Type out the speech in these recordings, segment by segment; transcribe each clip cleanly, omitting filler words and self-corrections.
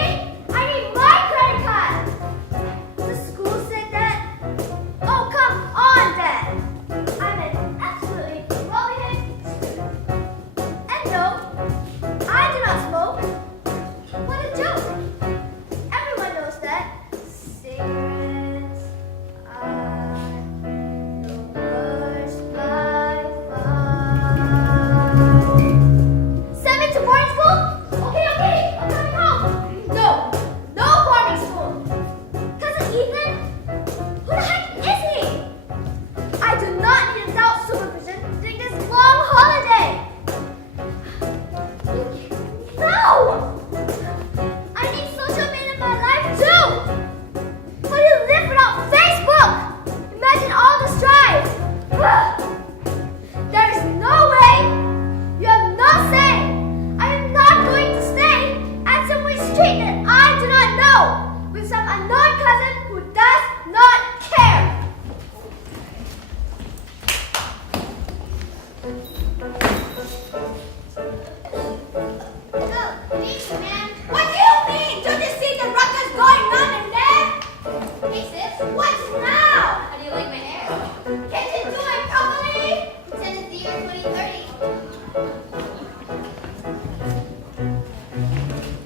I need my credit card. The school said that. Oh, come on, Dad. I'm an absolutely well-behaved student. And no, I do not smoke. What a joke. Everyone knows that cigarettes are the worst by far. Send me to boarding school? Okay, I'm coming home. No boarding school. Cousin Ethan? Who the heck is he? I do not need adult supervision during this long holiday. No! I need social media in my life too. How do you live without Facebook? Imagine all the strife. There is no way. You have no say. I am not going to stay at some street that I do not know with some unknown cousin who does not care. Man. What do you mean? Don't you see the ruckus going on in there? Hey sis, what's now? How do you like my hair? Can't you do it properly? Pretend it's the year 2030.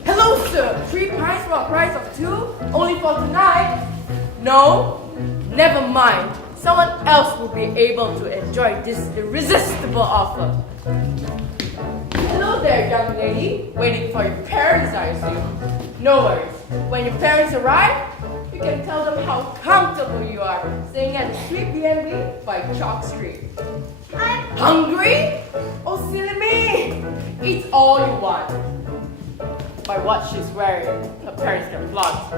Hello, sir. 3 pints for a price of 2? Only for tonight? No? Never mind. Someone else will be able to enjoy this irresistible offer. Hello there, young lady. Waiting for your parents, I assume. No worries. When your parents arrive, you can tell them how comfortable you are staying at Street B&B by Chalk Street. I'm Hungry? Oh, silly me! Eat all you want. By what she's wearing, her parents can plot.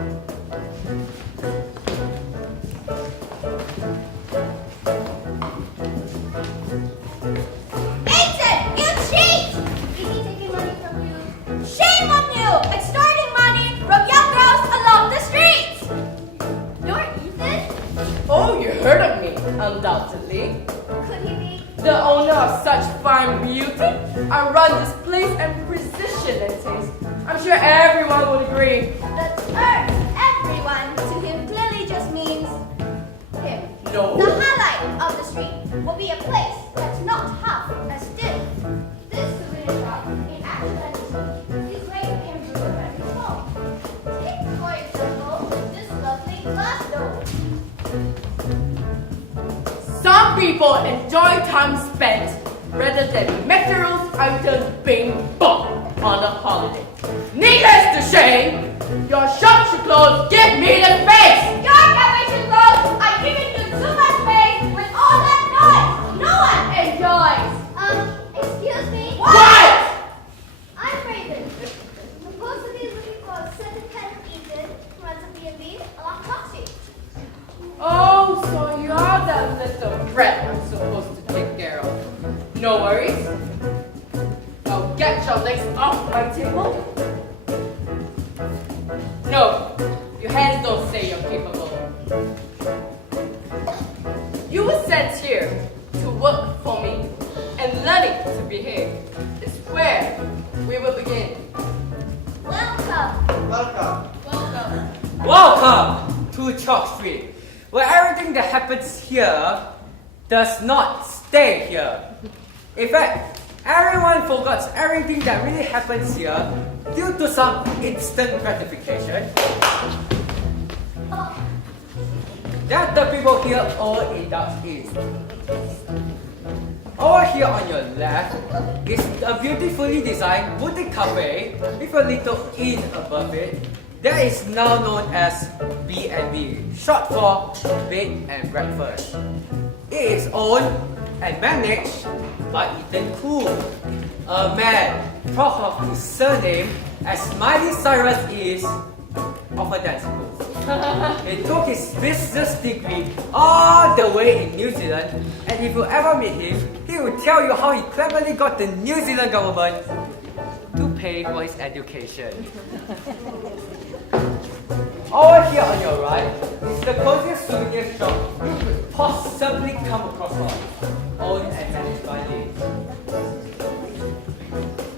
Ethan, you cheat! Is he taking money from you? Shame on you! Extorting money from young girls along the streets! You're Ethan? Oh, you heard of me, undoubtedly. Could he be? The owner of such fine beauty. I run this place and precision and taste. I'm sure everyone would agree. The term everyone to him clearly just means him. No. The highlight of the street will be a place that's not half as stiff. This souvenir shop in Ashland is great in Brooklyn and home. Take, for example, this lovely glass door. Some people enjoy time spent rather than material items being bought on a holiday. Needless to say, your shop should close. Give me the space! Your cafe should close. I'm giving you too much space with all that noise. No one enjoys. Excuse me? What? I'm Raven. Supposedly looking for a certain kind of Ethan who runs a B&B along Clock Street. Oh, so you're that little brat I'm supposed to take care of. No worries. I'll get your legs off my table. No, your hands don't say you're capable. You were sent here to work for me, and learning to behave is where we will begin. Welcome. Welcome to Chalk Street, where everything that happens here does not stay here. In fact, everyone forgets everything that really happens here due to some instant gratification that the people here all indulge in. Over here on your left is a beautifully designed boutique cafe with a little inn above it that is now known as B&B, short for Bed and Breakfast. It is owned and managed by Ethan Koo, a man proud of his surname as Miley Cyrus is of a dance school. He took his business degree all the way in New Zealand, and if you ever meet him, he will tell you how he cleverly got the New Zealand government to pay for his education. Over here on your right is the coziest souvenir shop you could possibly come across on, owned and managed by Lee.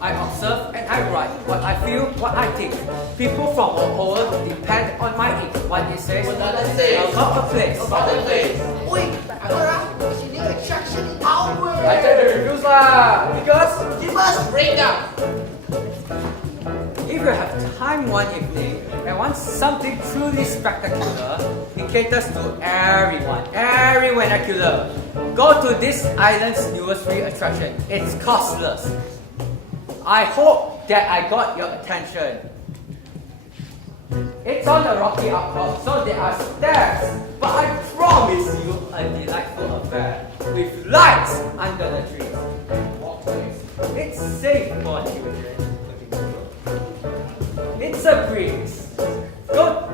I observe and I write. what I feel, what I think. People from all over depend on my ink. What it says, What does it say? about a place. About the place. Oi, Agora, senior attraction hour. I tell the reviews lah, because You must break down. If you have time one evening and want something truly spectacular, it caters to everyone, every vernacular. Go to this island's newest free attraction. It's costless. I hope that I got your attention. It's on the rocky outcrop, so there are stairs, but I promise you a delightful affair with lights under the trees and walkways. It's safe for children. It's a breeze. Go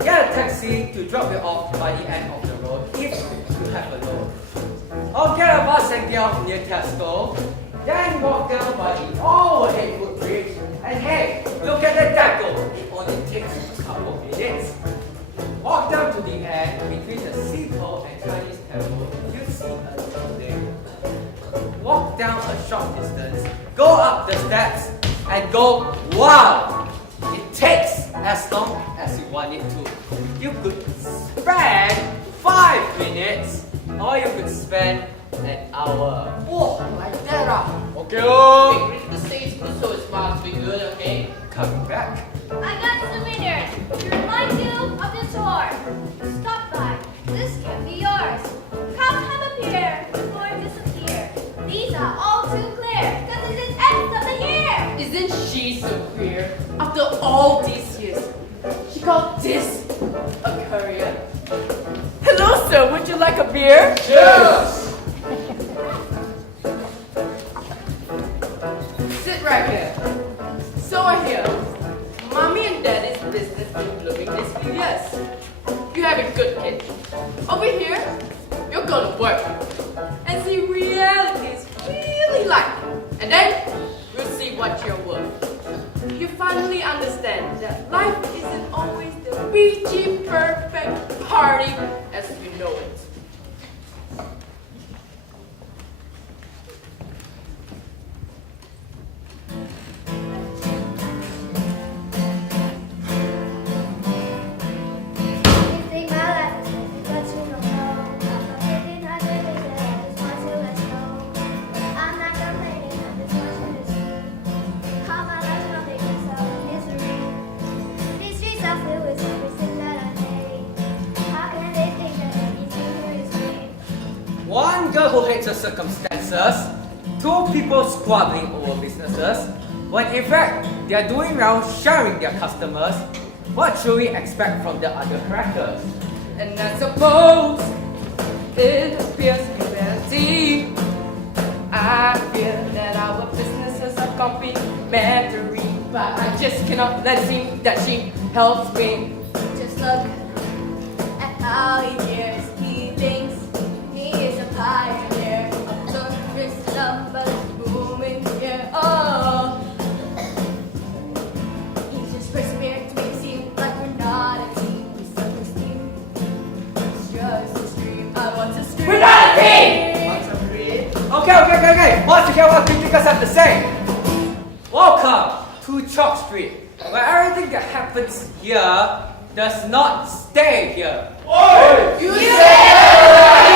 get a taxi to drop you off by the end of the road if you have a load. Or get a bus and get off near Tesco. Then walk down by the overhead footbridge. And hey, look at the deco. It only takes a couple minutes. Walk down to the end between the Seapole and Chinese temple. You'll see a little there. Walk down a short distance. Go up the steps and go, wow! It takes as long as you want it to. You could spend 5 minutes, or you could spend an hour. Whoa, like that ah. okay oh. Okay, bring the stage so it's marked to be good, okay? Coming back. I got souvenirs to remind you of the tour. Stop by. This can be yours. Come have a peer before it disappear. These are all too clear, cause it is end of the year. Isn't she so queer? After all these years, she called this a career. Hello, sir. Would you like a beer? Cheers! Sit right here. So I hear, mommy and daddy's business been blooming this few years. You have a good kid. Over here, you're gonna work and see realities really like. And then we'll see what you're worth. You finally understand that life isn't always the peachy perfect party as you know it. You think my life is easy, but you don't know. I'm not thinking how good it is, I just want to let you know. I'm not complaining, I just want you to see. How my life's gonna make myself misery. These streets are filled with everything that I hate. How can they think that anything here is sweet? One girl who hates her circumstances, 2 people squabbling over businesses, when in fact they are doing round sharing their customers. What should we expect from the other crackers? And I suppose it appears humanity. I feel that our businesses are complementary, but I just cannot let it seem that she helps me. Just look at how he hears. He thinks he is a pioneer of service love, but it's booming here. Oh, he's just persevering to make it seem like we're not a team. We self-esteem. It's just a stream. I want to scream. We're not a team! Want some bread? Okay. Once you hear what criticals have to say. Welcome to Chalk Street, where everything that happens here does not stay here. You say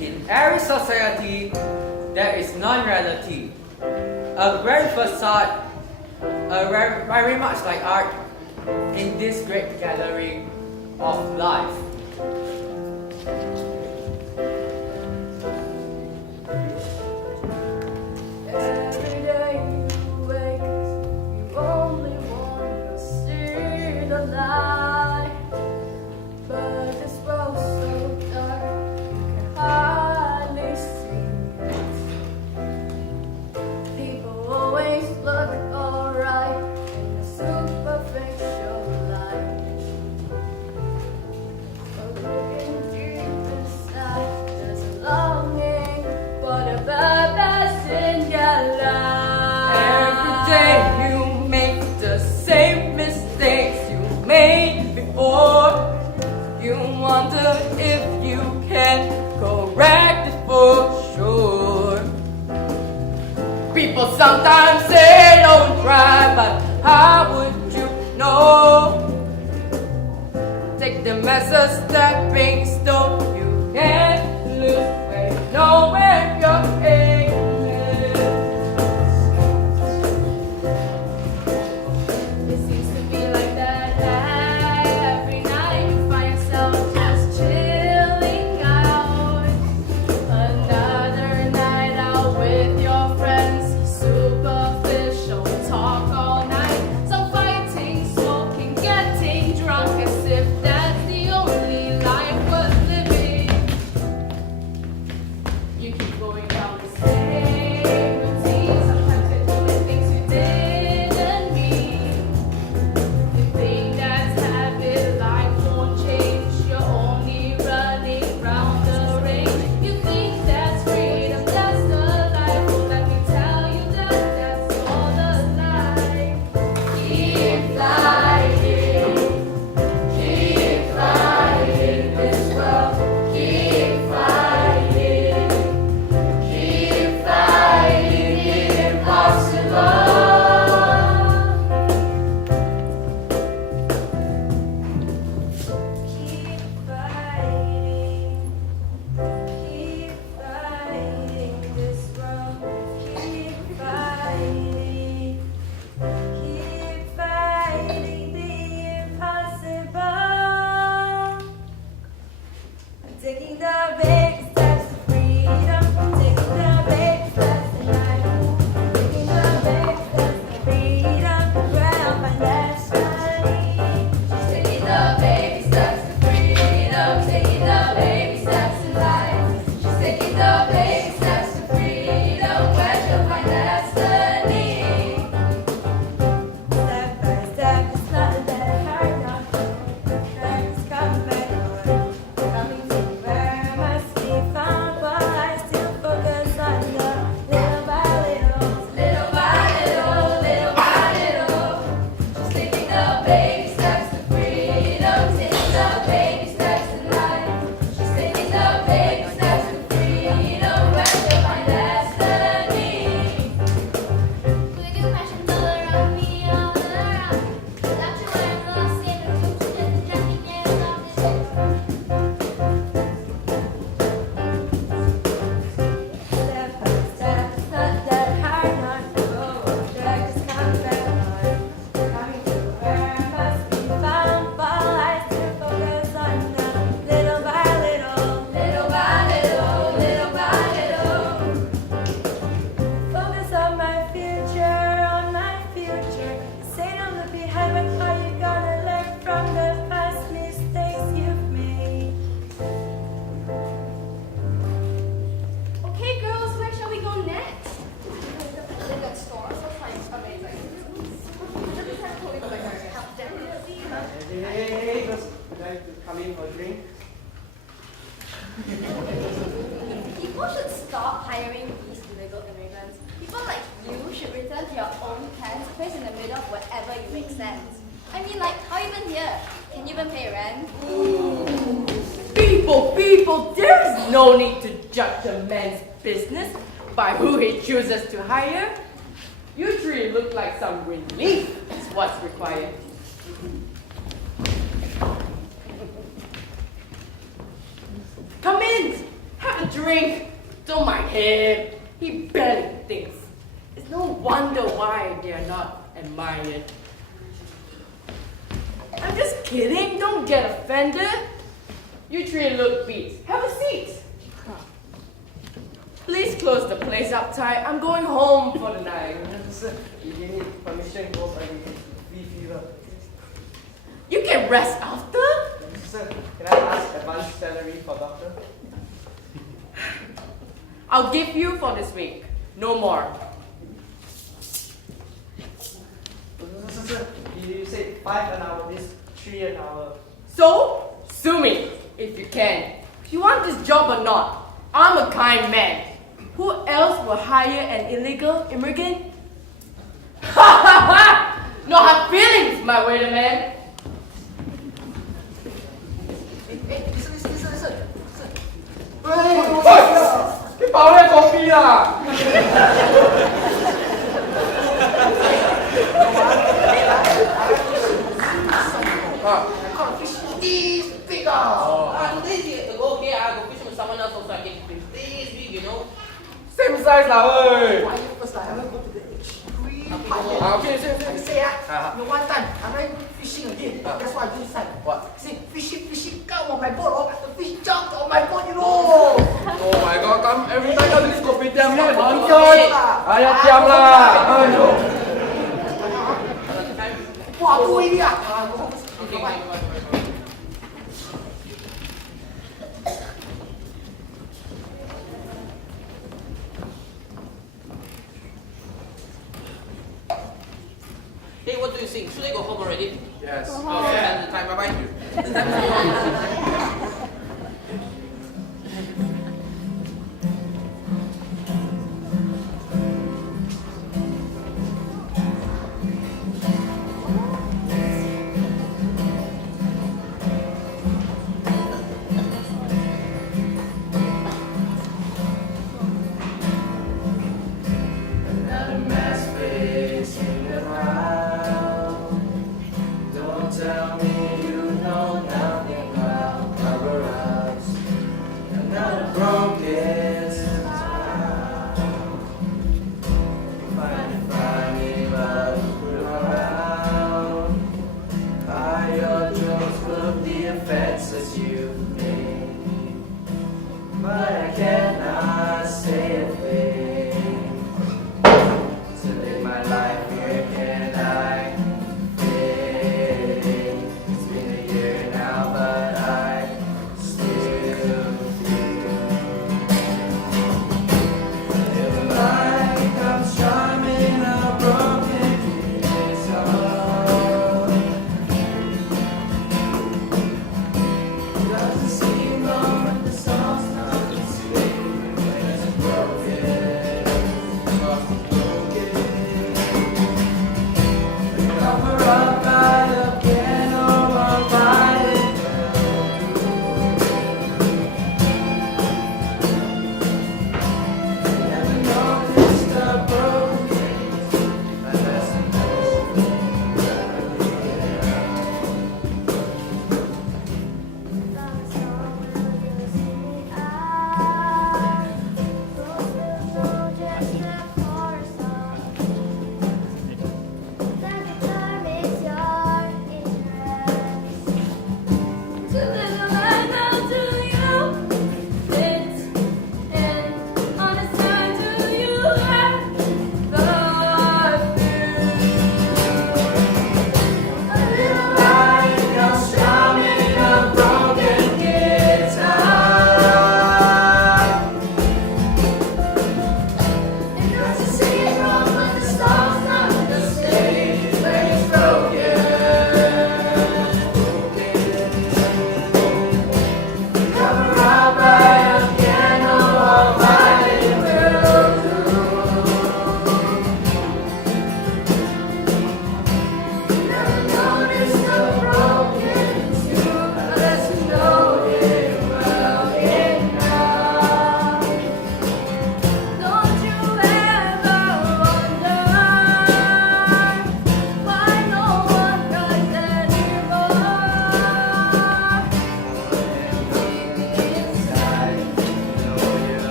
In every society, there is non-reality. A very facade, very much like art, in this great gallery of life. Every day you wake, you only want to see the light. But this world's so dark, you can hardly see it. People always look alright in the superficial light. People sometimes say don't try, but how would you know? Take them as a stepping stone. You can't lose when you know where you're aiming. It seems to be like that every night. You find yourself just chilling out. Another night out with your friends. Superficial talk all night. Some fighting, smoking, getting drunk as if that's the only life worth living. You keep going down the same routine. Sometimes you're doing things you didn't mean. You think that's habit, life won't change. You're only running round the range. You think that's freedom, that's the life. Well, let me tell you that that's all a lie. Keep fighting this world. Keep fighting the impossible. Keep fighting this world. Keep fighting the impossible. I'm taking the big steps to freedom. Taking the big steps to life. Taking the big steps to freedom. Where I'll find destiny. She's taking the baby steps to freedom. Taking the baby steps to life. She's taking the baby steps to freedom. Where she'll find destiny. Step by step, it's not that hard now. It's coming back on. Coming to where I must be found, but I still focus on the little by little, little by little, little by little. She's taking the baby steps to freedom, taking the baby steps to life. She's taking the baby steps to freedom, where she'll find destiny. Quick impressions all around me, all around me. That's why I'm lost in a room to just jumping nails off the shelf. Step by step, it's not that hard not to go. Drag is coming back on. Coming to where I must be found, but I still focus on the little by little, little by little, little by little. Focus on my future, on my future. Say don't look behind, but how you gotta learn from the past mistakes you've made. Okay, girls, where shall we go next? The good store. So fine. Amazing. Hey, just like to come in for a drink. People should stop hiring these illegal immigrants. People like you should return to your own pants, place in the middle of wherever you make sense. I mean, like, how even here? Can you even pay rent? People, there is no need to judge a man's business by who he chooses to hire. You three look like some relief is what's required. Come in, have a drink. Don't mind him. He barely thinks. It's no wonder why they are not admired. I'm just kidding. Don't get offended. You three look beat. Have a seat. Please close the place up tight. I'm going home for the night. Sir, you need permission to go by the fever. You can rest after. Sir, can I ask advance salary for doctor? I'll give you for this week. No more. Sir, you said 5 an hour, this 3 an hour. So, sue me if you can. You want this job or not? I'm a kind man. Who else will hire an illegal immigrant? Ha ha ha! No hard feelings, my waiter man. Listen. 喂，你爆咩放屁啊？ lah, oi. Why you first lah? I want to go to the extreme part. Okay, say. I say one time, I went fishing again. That's what I do this time. What? See, fishing, come on my boat, oh, the fish jumped on my boat, you know. Oh my god, come every time come this kopitiam ni, Kopitiam nonton. lah. Ayat tiam lah. Ayo. Wah, tu ini ah. Okay, Hey, what do you think? Should I go home already? Yes. Okay, then the time bye-bye. Another mass facing around. Don't tell me you know nothing about my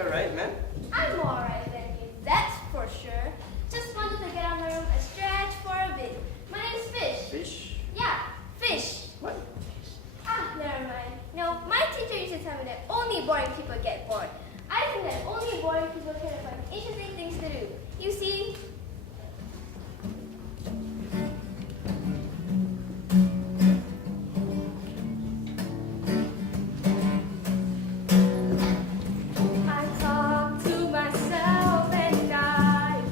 alright, man? I'm more alright than you, that's for sure. Just wanted to get out of my room and stretch for a bit. My name's Fish. Fish? Yeah, Fish. What? Ah, never mind. No, my teacher used to tell me that only boring people get bored. I think that only boring people can find interesting things to do. You see? I talk to myself and I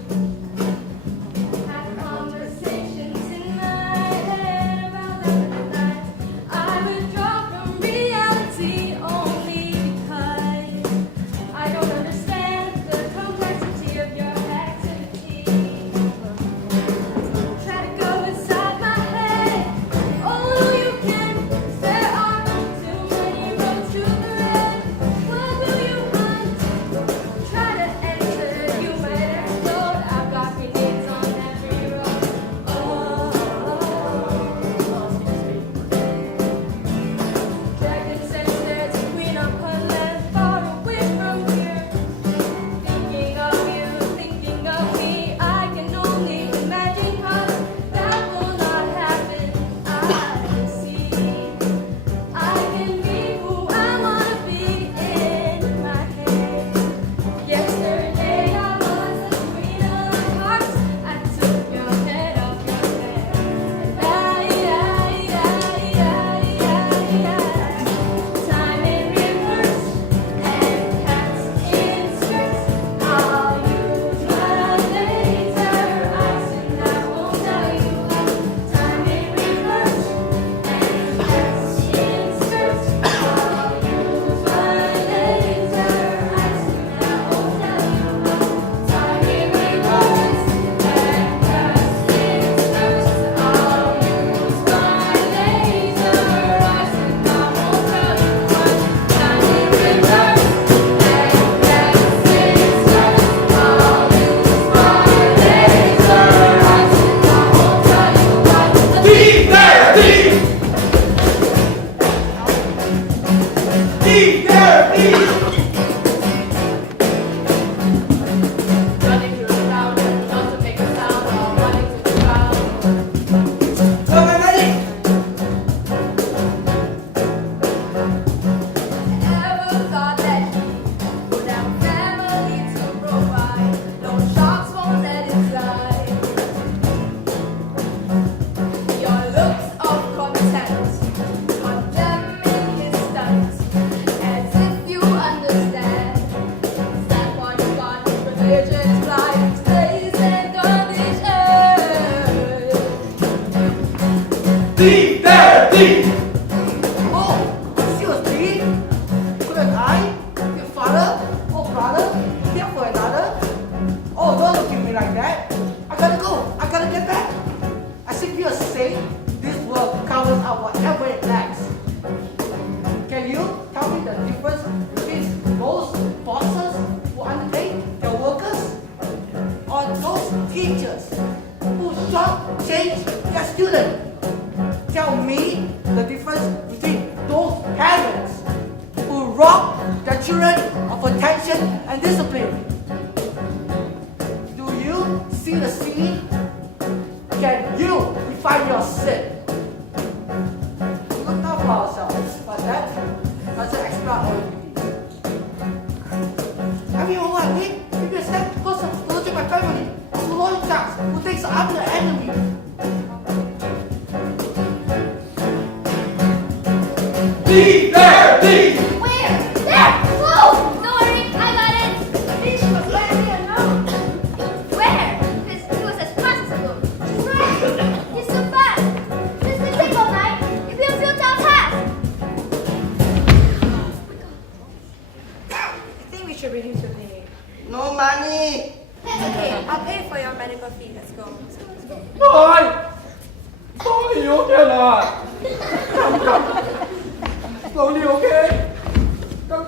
have conversations in my head about other lives. I withdraw from reality only because I don't understand the complexity of your activity. Try to go inside my head. Oh, you can. 'Cause there are too many roads to the red. Where will you run? Try to enter. You might explode. I've got grenades on every road. Dragon says there's a queen of her land far away from here. Thinking of you, thinking of me, I can only imagine how that will not happen. I see, I can be who I wanna be in my head. Yesterday I was the queen of hearts. I took your head off your head. Time in reverse and cats in skirts. I'll use my laser eyes and I won't tell you how. Time in reverse and cats in skirts. I'll use my laser eyes and I won't tell you how. Time in reverse and cats in skirts. I'll use my laser eyes and I won't tell you why. Time in reverse and cats in skirts. I'll use my laser eyes and I won't tell you why. Deep there, deep! Deep there, deep! Running through the town, not to make a sound, or running to the crowd. Ever thought that he would have a family to provide? No sharks won't let it slide. Your looks of contempt, condemning his stunts, as if you understand. Is that what you want? Religions, life, days, and conditions. Deep there, deep! Oh, seriously? Couldn't I, your father, or brother, care for another? Oh, don't look at me like that. I gotta go. I gotta get back. I simply say this world covers up whatever it lacks. Can you tell me the difference between those bosses who undertake their workers or those teachers who short-change their students? Tell me the difference between those parents who rob their children of attention and discipline. Do you see the scene? Can you define your sin? We look out for ourselves, but that's an extraordinary. I mean, what I mean? Maybe a step closer to protect my family, to loyal tax, who takes out the enemy. Deep there, deep! Where? There! Whoa! Don't worry, I got it! Fish was very alone. Where? Because he was as fast as a boat. Right! He's so fast! This will take all night if you feel down fast! I think we should reduce the pay. No money! Okay, I'll pay for your medical fee. Let's go. Boy! Boy, you okay not? Come. Slowly, okay? Come.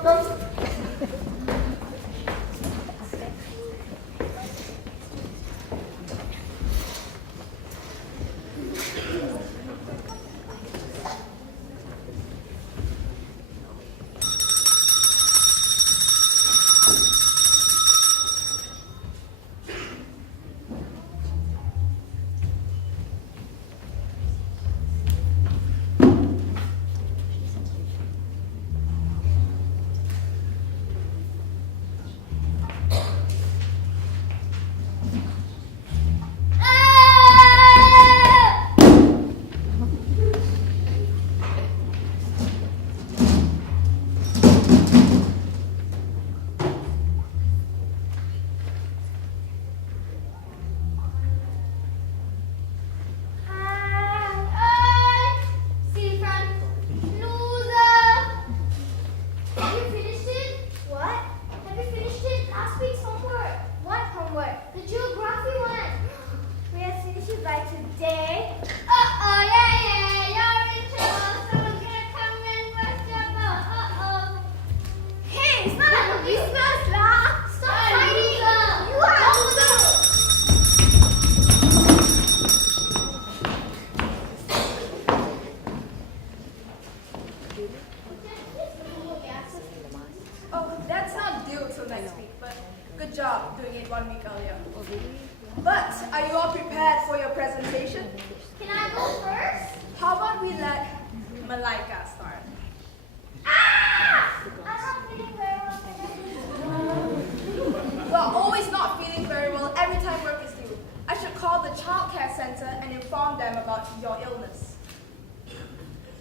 them about your illness.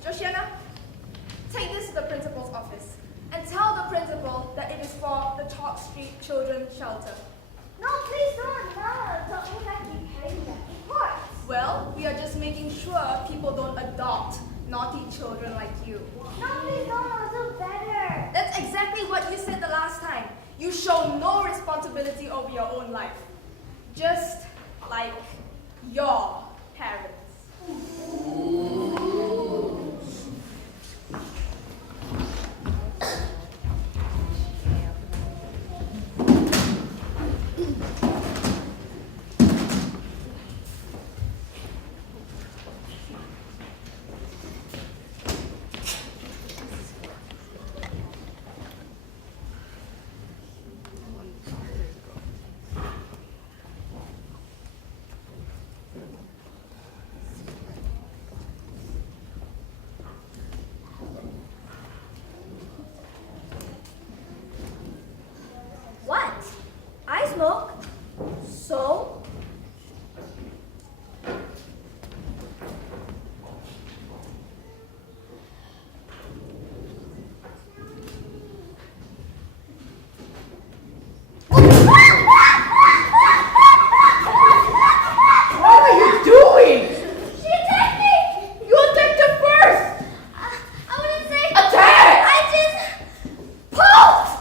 Josiana, take this to the principal's office and tell the principal that it is for the Chalk Street Children's Shelter. No, please don't. No, don't make that keep carrying that. Of course. Well, we are just making sure people don't adopt naughty children like you. No, please don't. I'll do better. That's exactly what you said the last time. You show no responsibility over your own life. Just like your parents. What? I smoke. So? What are you doing? She attacked me! You attacked her first! I wouldn't say. Attack! I just poked!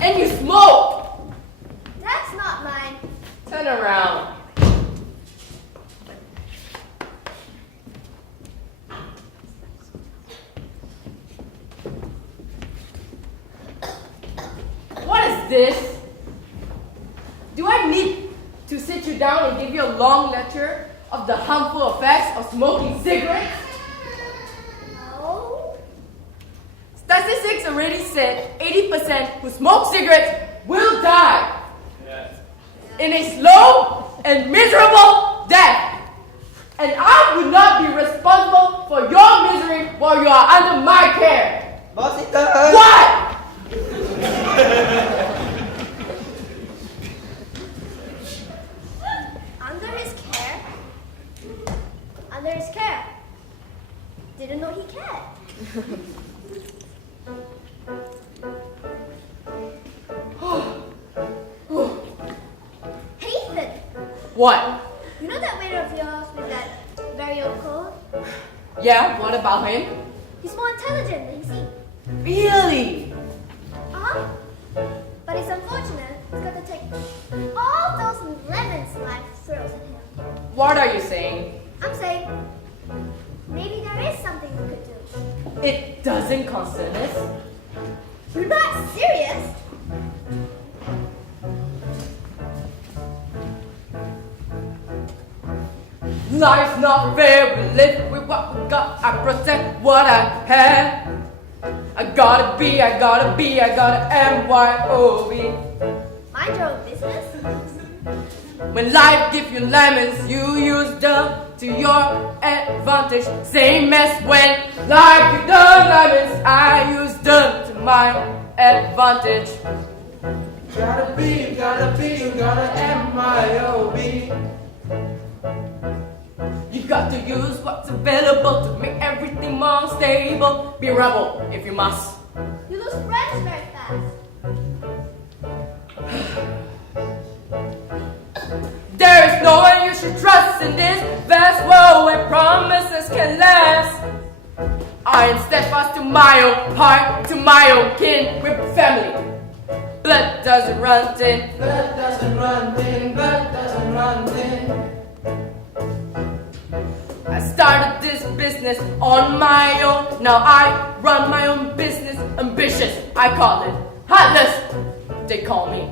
And you smoke! That's not mine. Turn around. What is this? Do I need to sit you down and give you a long lecture of the harmful effects of smoking cigarettes? No. Statistics already said 80% who smoke cigarettes will die in a slow and miserable death. And I would not be responsible for your misery while you are under my care. Boss, Ethan! What? Under his care? Under his care? Didn't know he cared. Hey Ethan, What? you know that waiter of yours with that very old coat? Yeah, what about him? He's more intelligent than he seems. Really? Uh-huh. But it's unfortunate he's got to take all those lemons life throws at him. What are you saying? I'm saying, maybe there is something we could do. It doesn't concern us. You're not serious? Life's not fair, we live with what we got. I protect what I have. I gotta be, I gotta be, I gotta MYOB. Mind your own business? When life gives you lemons, you use them to your advantage. Same as when life gives the lemons, I use them to my advantage. Gotta be, you gotta MIOB. You got to use what's available to make everything more stable. Be a rebel if you must. You lose friends very fast. There is no one you should trust in this vast world where promises can last. I am steadfast to my own heart, to my own kin, with family. Blood doesn't run thin. Blood doesn't run thin, blood doesn't run thin. I started this business on my own. Now I run my own business. Ambitious, I call it. Heartless, they call me.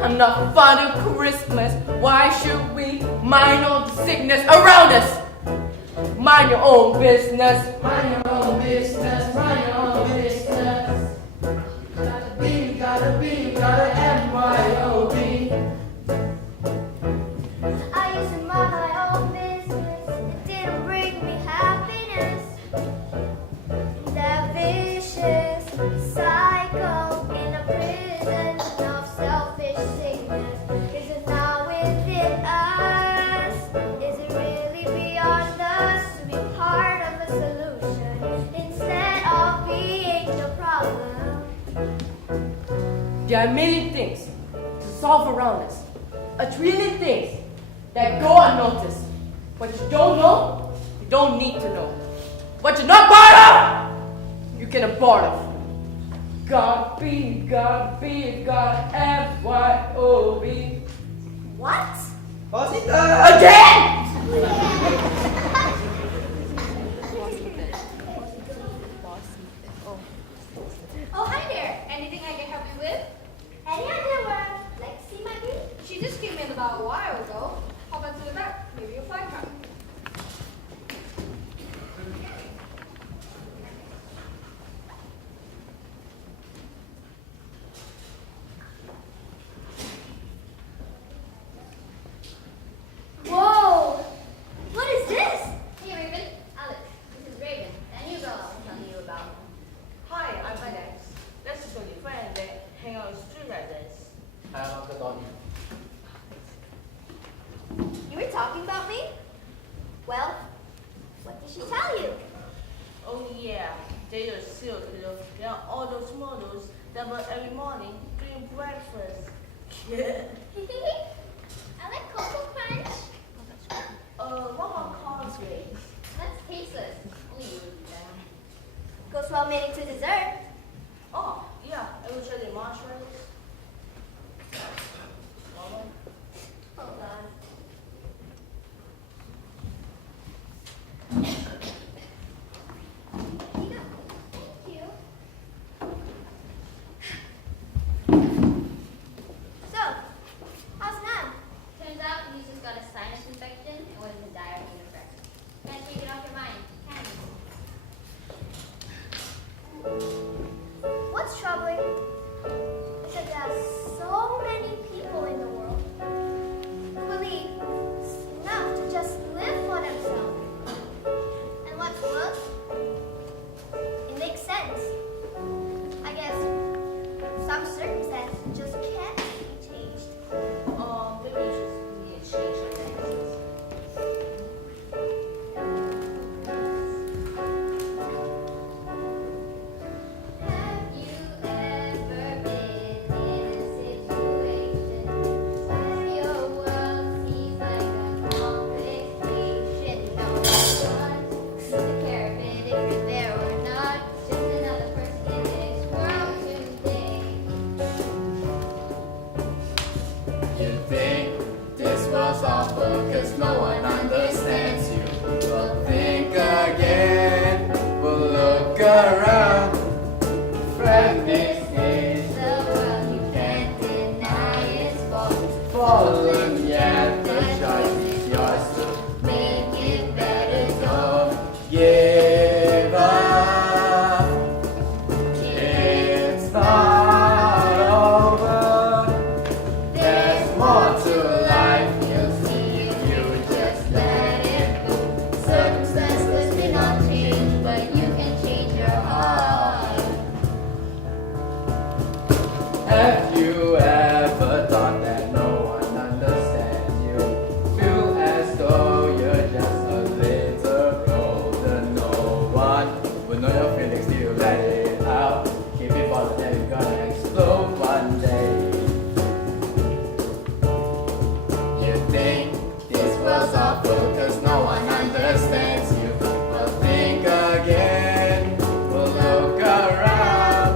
I'm not fond of Christmas. Why should we mind all the sickness around us? Mind your own business. Mind your own business, mind your own business. Gotta be, gotta MYOB. I used to mind my own business. It didn't bring me happiness. That vicious cycle. cycle in a prison of selfish sickness? Is it now within us? Is it really beyond us to be part of the solution instead of being the problem? There are many things to solve around us. A trillion things that go unnoticed. What you don't know, you don't need to know. What you're not part of, you can abort of. God be, God be, God FYOB. What? Again! Oh, hi there. Anything I can help you with? Any idea where I'd like to see my beauty? She just came in about a while ago. Hop into the back. Maybe you'll find her. Whoa! What is this? Hey Raven, Alex, this is Raven, that new girl I was telling you about. Hi, I'm Alex. Let's just only friends that hang out with strangers. I'm Uncle Donnie. You were talking about me? Well, what did she tell you? Oh yeah, they are so cute. They are all those models that were every morning doing breakfast. Yeah. I like Cocoa Crunch. What about collard greens? That's tasteless. Only you would eat that. Goes well made into dessert. Oh, yeah, I will try the marshmallows. Hold on. Here you go. Thank you. So, how's now? Turns out you just got a sinus infection and was in dire need of rest. Can't take it off your mind, can you? What's troubling is that there are so many people in the world who believe enough to just live for themselves. And what's worse, it makes sense. I guess some circumstances just can't be changed. Maybe you just need to change your diagnosis. Have you ever been in a situation where your world seems like a complication? No one needs to care if you're there or not. Just another person in this world today. You think this world's awful cause no one understands you. Well, think again, well, look around. Friend, this is The world you can't deny its fault. fallen, yet the choice is yours to Make it better, don't give up. It's not over. There's more to life, you'll see if you just let it go. Circumstances may not change, but you can change your heart. Have you ever thought that no one understands you? Feel as though you're just a little older. No one will know your feelings till you let it out. Keep it for the day, you're gonna explode one day. You think this world's awful cause no one understands you. Well, think again, well, look around.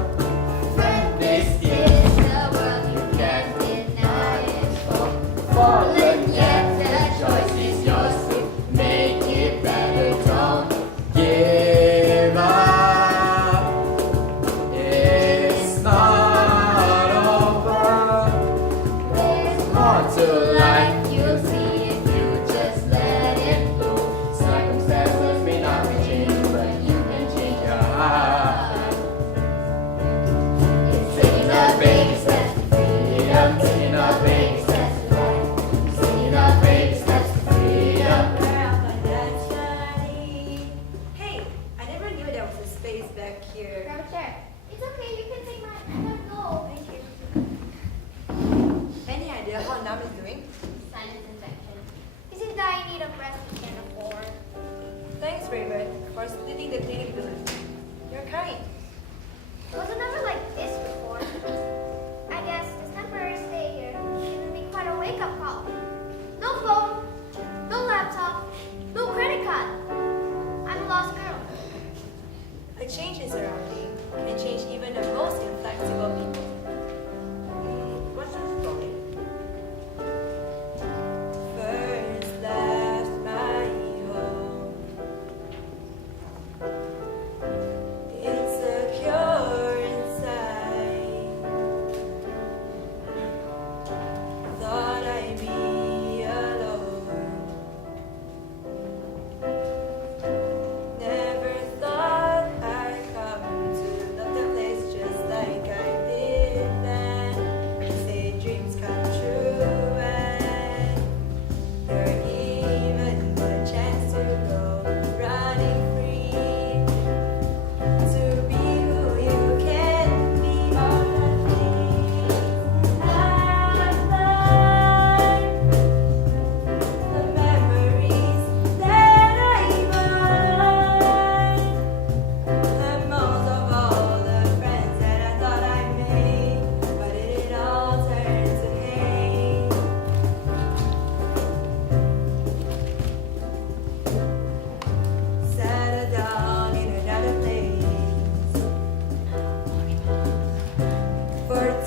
Friend, this is The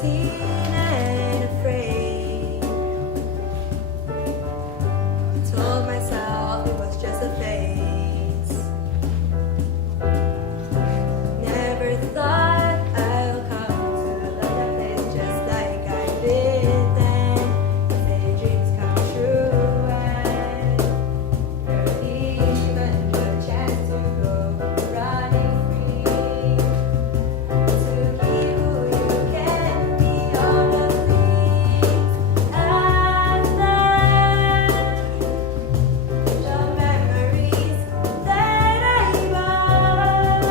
unseen and afraid. Told myself it was just a phase. Never thought I'll come to love that place just like I did then. Say dreams come true and never even the chance to go running free. To be who you can be, all the things I've learned. The memories that I want,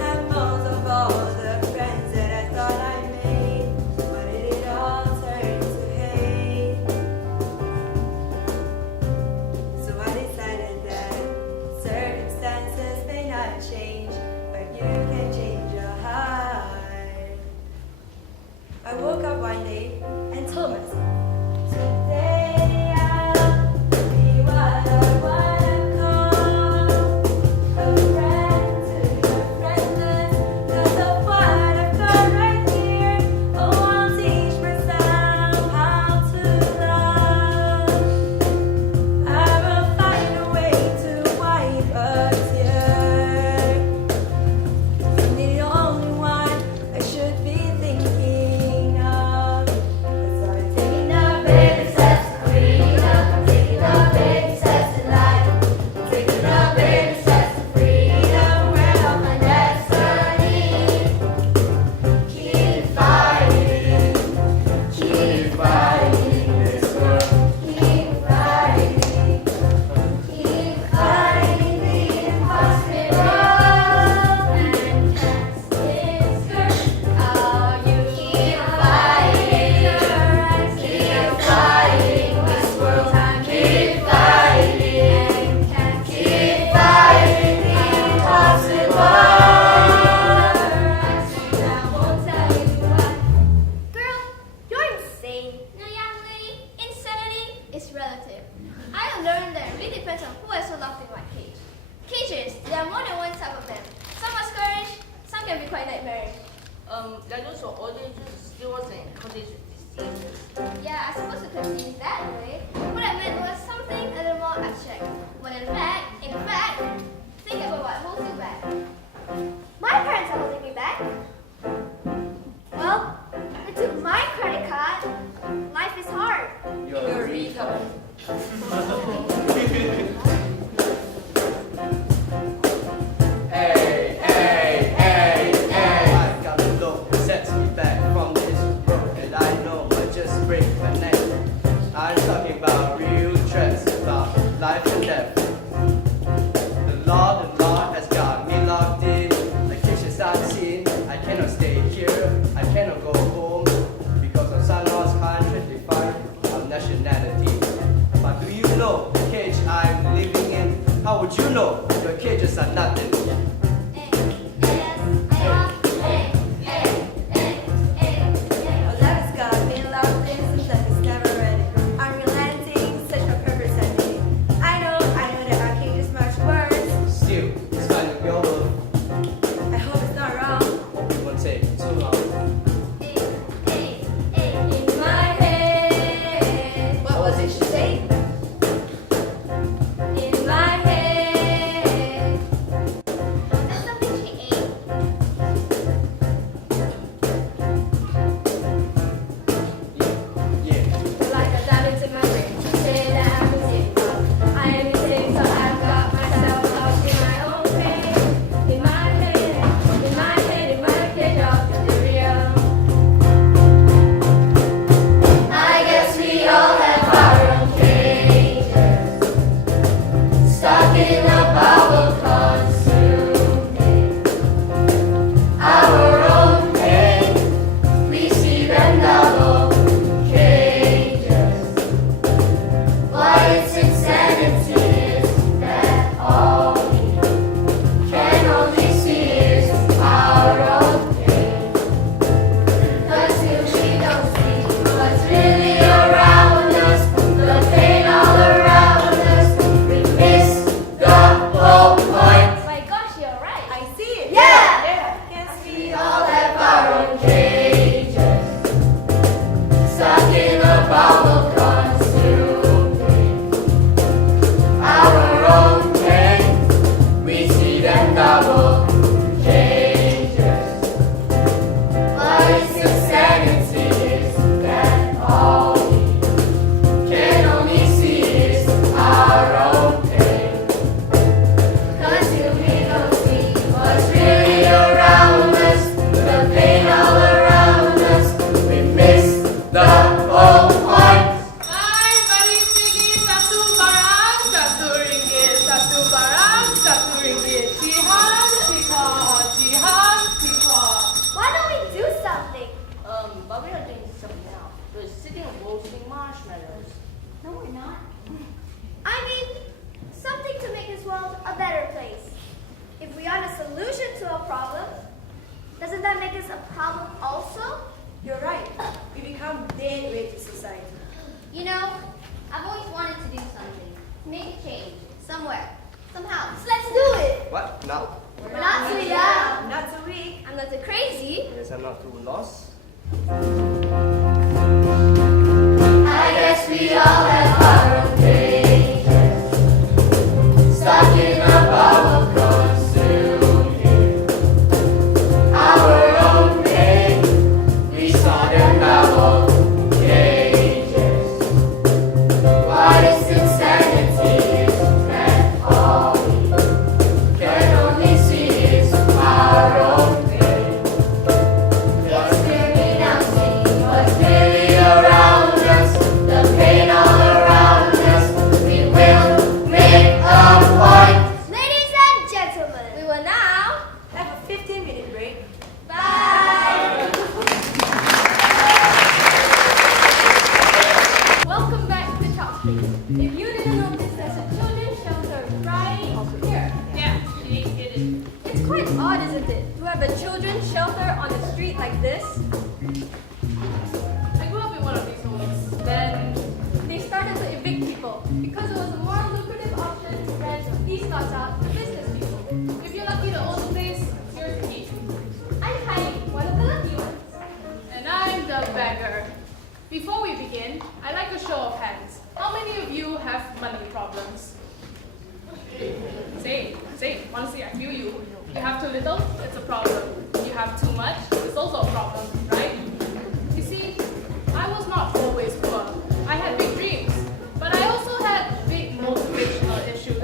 and most of all the friends that I thought I made. But it all turned to hate. So I decided that circumstances may not change, but you can change your heart. I woke up one day and told myself, today I'll be what I wanna call a friend to your friendless. 'Cause of what I've got right here, oh, I'll teach myself how to love. I will find a way to wipe a tear. I'm the only one I should be thinking of. So I'm taking the baby steps to freedom. I'm taking the baby steps in life. I'm taking the baby steps to freedom. Where all my destiny. Keep fighting. Keep fighting this world. Keep fighting. Keep fighting the impossible. And cast its curse. Oh, you keep fighting. Keep fighting this world. Keep fighting. Keep fighting the impossible. I won't tell you why. Girl, you're insane. No, young lady, insanity is relative. I have learned that it really depends on who has locked in my cage. Cages, there are more than one type of them. Some are scourge, some can be quite nightmarish. Like those for old ages, skills and contagious diseases. Yeah, I suppose we could see it that way. What I meant was something a little more abstract. When in fact, think about what holds you back. My parents are holding me back. Well, they took my credit card. Life is hard. You're a retard. Hey, hey, hey, hey. I got a look that sets me back from this road, and I know I just break my neck. I'm talking about real threats, about life and death. The law has got me locked in. The cage is unseen. I cannot stay here. I cannot go home because of some laws can't define our nationality. But do you know the cage I'm living in? How would you know? Your cages are nothing. Our lives got me locked in since I was never ready. Unrelenting, such a purpose I need. I know that our cage is much worse. Still, it's kind of your world. I hope it's not wrong. It won't take too long. In my head, what was it she said? In my head, problem also? You're right. We become dead weight to society. You know, I've always wanted to do something, to make a change, somewhere, somehow. So let's do it. What now? We're not too young. Not too weak. I'm not too crazy. Yes, I'm not too lost. I guess we all have our own pages, stuck in a bubble consuming our own pain. We saw them bubble cages. What is insanity? Is that all we can only see is our own pain? Yes, we're renouncing what's really around us, the pain all around us. We will make a point. Ladies and gentlemen, we will now Have a 15-minute break. bye. Welcome back to Chalk Street. If you didn't notice, there's a children's shelter right here. Yeah, it is. It's quite odd, isn't it, to have a children's shelter on a street like this? I grew up in one of these homes. Then they started to evict people because it was a more lucrative option to rent these lots out to business people. If you're lucky to own the place, yours to keep. I'm Heidi, one of the lucky ones. And I'm the beggar. Before we begin, I'd like a show of hands. How many of you have money problems? Same. Honestly, I feel you. You have too little, it's a problem. You have too much, it's also a problem, right? You see, I was not always poor. I had big dreams, but I also had big motivational issues.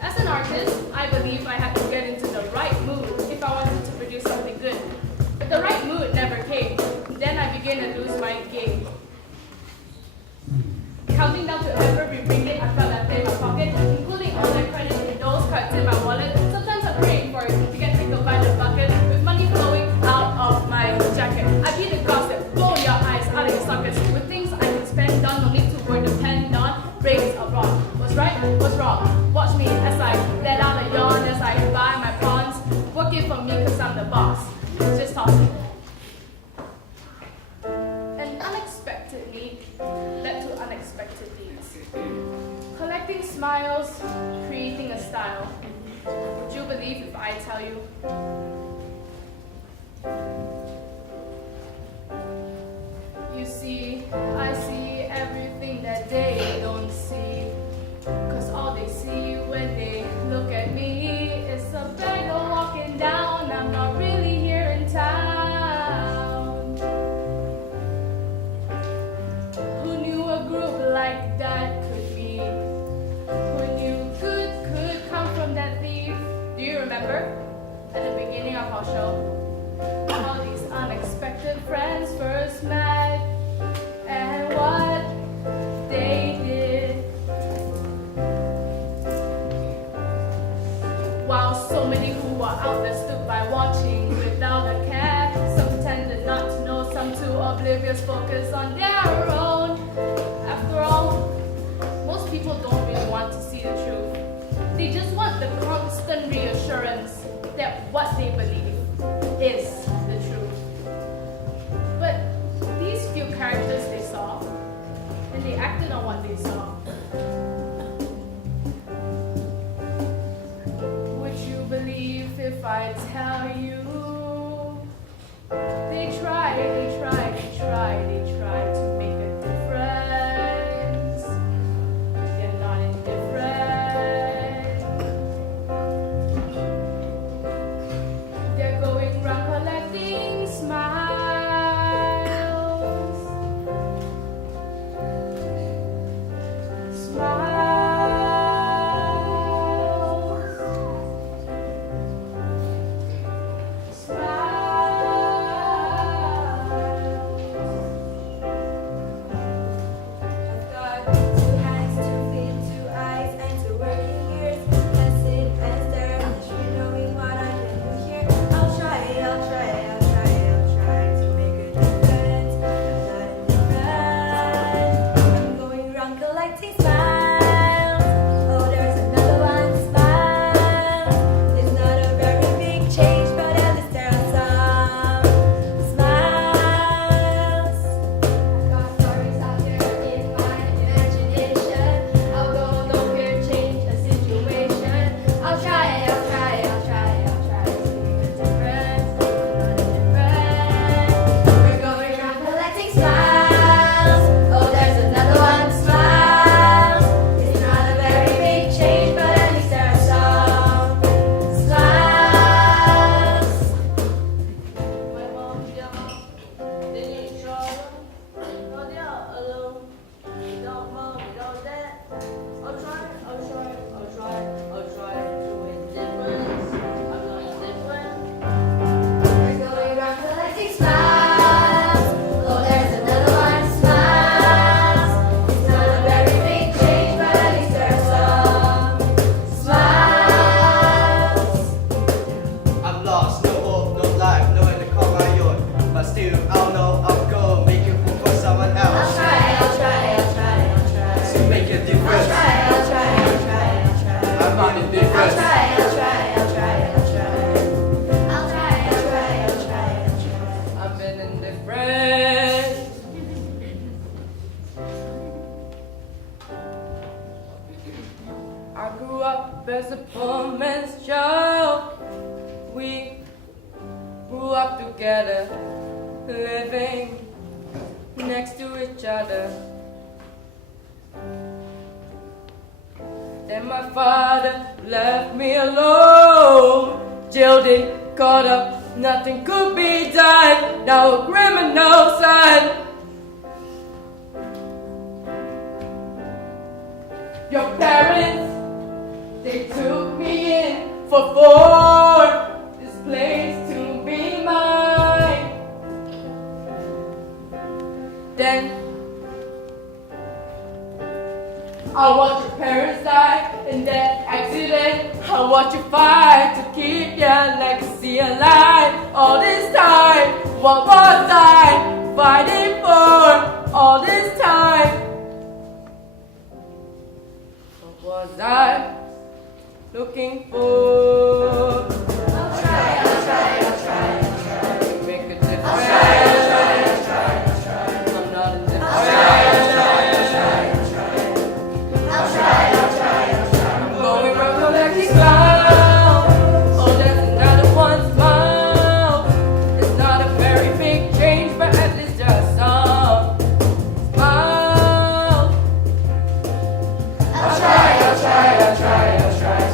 As an artist, I believe I had to get into the right mood if I wanted to produce something good. But the right mood never came. Then I began to lose my game. Counting down to every ringgit I felt left in my pocket, including all the credit in those cards in my wallet. Sometimes I'm praying for it to get tickled by the bucket, with money flowing out of my jacket. I be the gossip, blow your eyes out of your sockets, with things I can spend on, no need to worry, depend on, breaks abroad. What's right? What's wrong? Watch me as I let out a yawn as I buy my pawns. Work it for me cause I'm the boss. Just toss it. An unexpected need led to unexpected needs. Collecting smiles, creating a style. Would you believe if I tell you? You see, I see everything that they don't see. Cause all they see when they look at me is a beggar walking down. I'm not really here in town. Who knew a group like that could be? Who knew good could come from that thief? Do you remember? At the beginning of our show, how these unexpected friends first met and what they did. While so many who were out there stood by watching without a care. Some pretended not to know, some too oblivious, focused on their own. After all, most people don't really want to see the truth. They just want the constant reassurance that what they believe is the truth. But these few characters they saw, and they acted on what they saw. Would you believe if I tell you? They tried to make a difference. They're not indifferent. They're going around collecting smiles. Smiles. friends. I grew up as a poor man's child. We grew up together, living next to each other. Then my father left me alone, jailed in, caught up, nothing could be done. Now a criminal son. Your parents, they took me in for this place to be mine. Then I watch your parents die in that accident. I watch you fight to keep your legacy alive. All this time, what was I fighting for? All this time, what was I looking for? I'll try to make a difference. I'm not indifferent. I'm going from the lucky cloud. Oh, there's another one smile. It's not a very big change, but at least just some smile. I'll try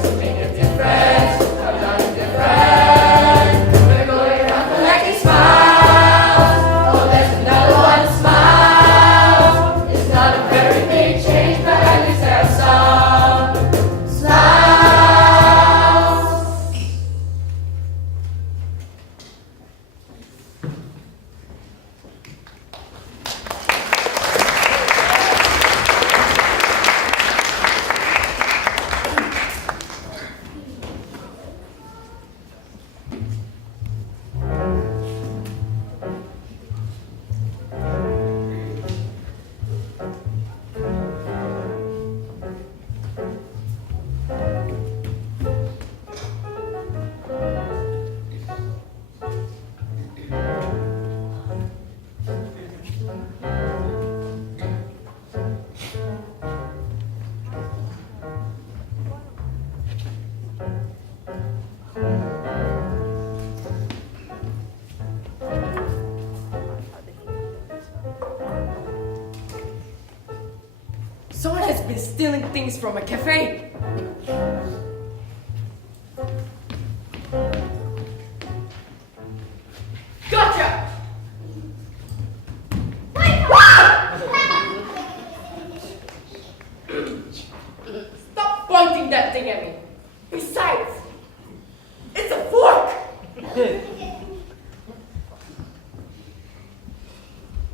to make a difference. I'm not indifferent. We're going around collecting smiles. Oh, there's another one smile. It's not a very big change, but at least there's some smiles. Someone has been stealing things from a cafe. Gotcha! Stop pointing that thing at me. Besides, it's a fork.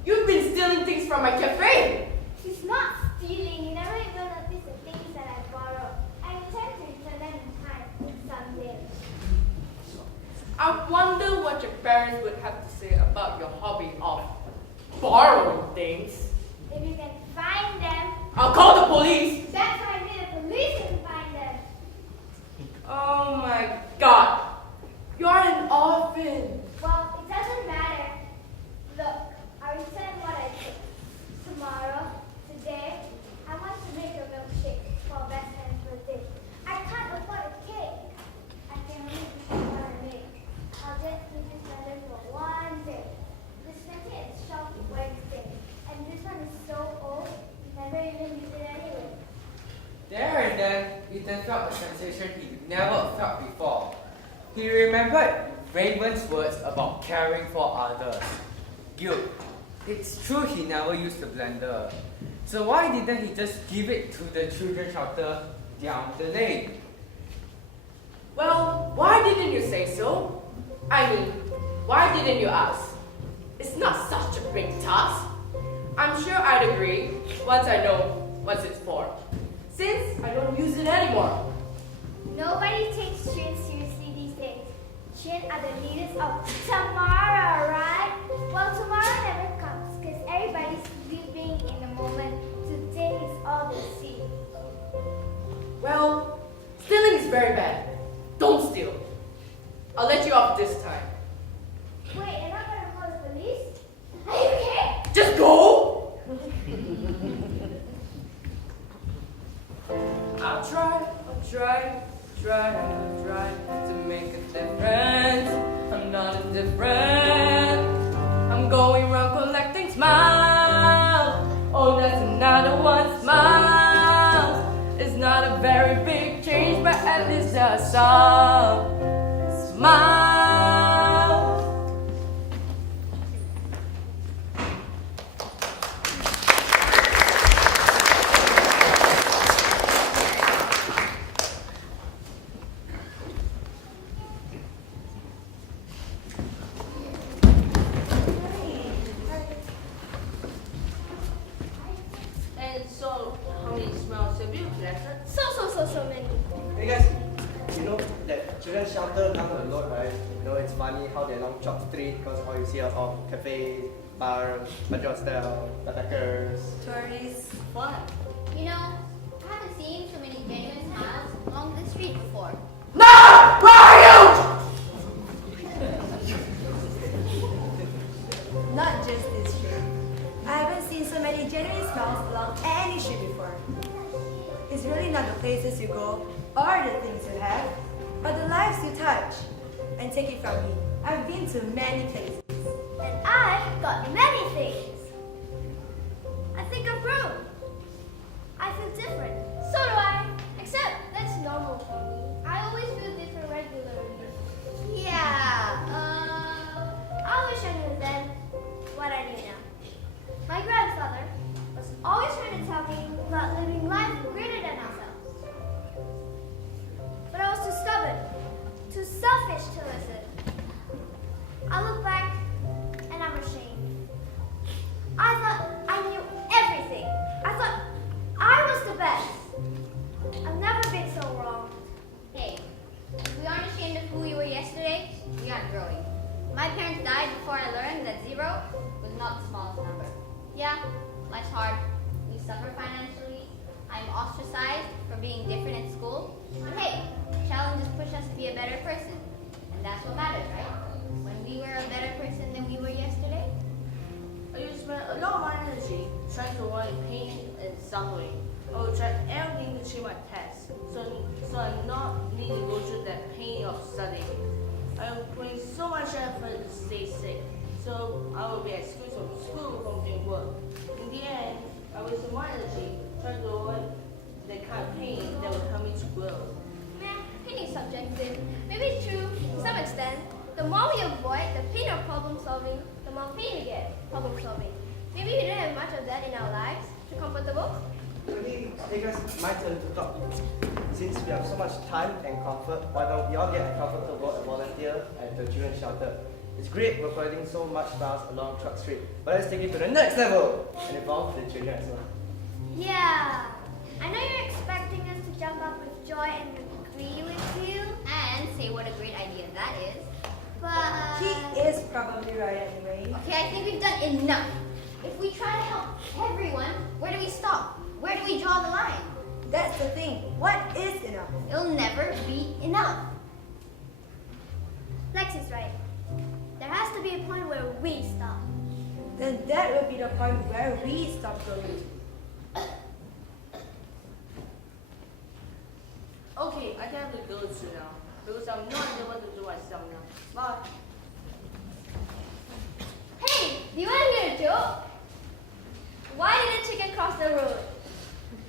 You've been stealing things from my cafe. He's not stealing. You never even noticed the things that I borrow. I intend to return them in time someday. I wonder what your parents would have to say about your hobby of borrowing things. If you can find them, I'll call the police. that's why I need the police to find them. Oh my God. You're an orphan. Well, it doesn't matter. Look, I return what I took. Tomorrow, today, I want to make a milkshake for best friend's birthday. I can't afford a cake. I can only eat what I make. I'll just keep this letter for one day. This letter is short Wednesday, and this one is so old, never even use it anyway. There and then, Ethan felt a sensation he never felt before. He remembered Raven's words about caring for others. Guilt. It's true he never used the blender. So why didn't he just give it to the children's shelter down the lane? Well, why didn't you say so? I mean, why didn't you ask? It's not such a big task. I'm sure I'd agree once I know what it's for, since I don't use it anymore. Nobody takes children seriously these days. Children are the leaders of tomorrow, right? Well, tomorrow never comes because everybody's living in the moment. Today is all they see. Well, stealing is very bad. Don't steal. I'll let you off this time. Wait, you're not going to call the police? at least there's some smile. And so, how many smiles have you collected? So many. Hey guys, you know that children's shelter comes with a lot, right? You know, it's funny how they're along Chalk Street because all you see are all cafes, bars, budget hostel, beggars. Tourists. Fun. You know, I haven't seen so many genuine smiles along the street before. No! Where are you? Not just this street. I haven't seen so many genuine smiles along any street before. It's really not the places you go or the things you have, but the lives you touch. And take it from me, I've been to many places. And I've got many things. I think I've grown. I feel different. So do I. Except that's normal for me. I always feel different regularly. Yeah. I wish I knew then what I knew now. My grandfather was always trying to tell me about living life greater than ourselves. But I was too stubborn, too selfish to listen. I look back and I'm ashamed. I thought I knew everything. I thought I was the best. I've never been so wrong. Hey, if we aren't ashamed of who we were yesterday, we aren't growing. My parents died before I learned that 0 was not the smallest number. Yeah, life's hard. We suffer financially. I'm ostracized for being different at school. But hey, challenges push us to be a better person. And that's what matters, right? When we were a better person than we were yesterday. I used to spend a lot of my energy trying to avoid pain and suffering. I will try everything to cheat my test, so I'm not need to go through that pain of studying. I am putting so much effort to stay sick, so I will be excused from school from doing work. In the end, I wasted my energy trying to avoid the kind of pain that will help me to grow. Man, pain is subjective. Maybe it's true to some extent. The more we avoid the pain of problem solving, the more pain we get problem solving. Maybe we don't have much of that in our lives. Too comfortable? Maybe, hey guys, my turn to talk. Since we have so much time and comfort, why don't we all get comfortable and volunteer at the children's shelter? It's great we're providing so much stars along Truck Street, but let's take it to the next level and involve the children as well. Yeah. I know you're expecting us to jump up with joy and agree with you, And say what a great idea that is. but... He is probably right anyway. Okay, I think we've done enough. If we try to help everyone, where do we stop? Where do we draw the line? That's the thing. What is enough? It'll never be enough. Lex is right. There has to be a point where we stop. Then that will be the point where we stop growing. Okay, I have to go to now because I'm not able to do myself now. Bye. Hey, do you want to hear a joke? Why did a chicken cross the road?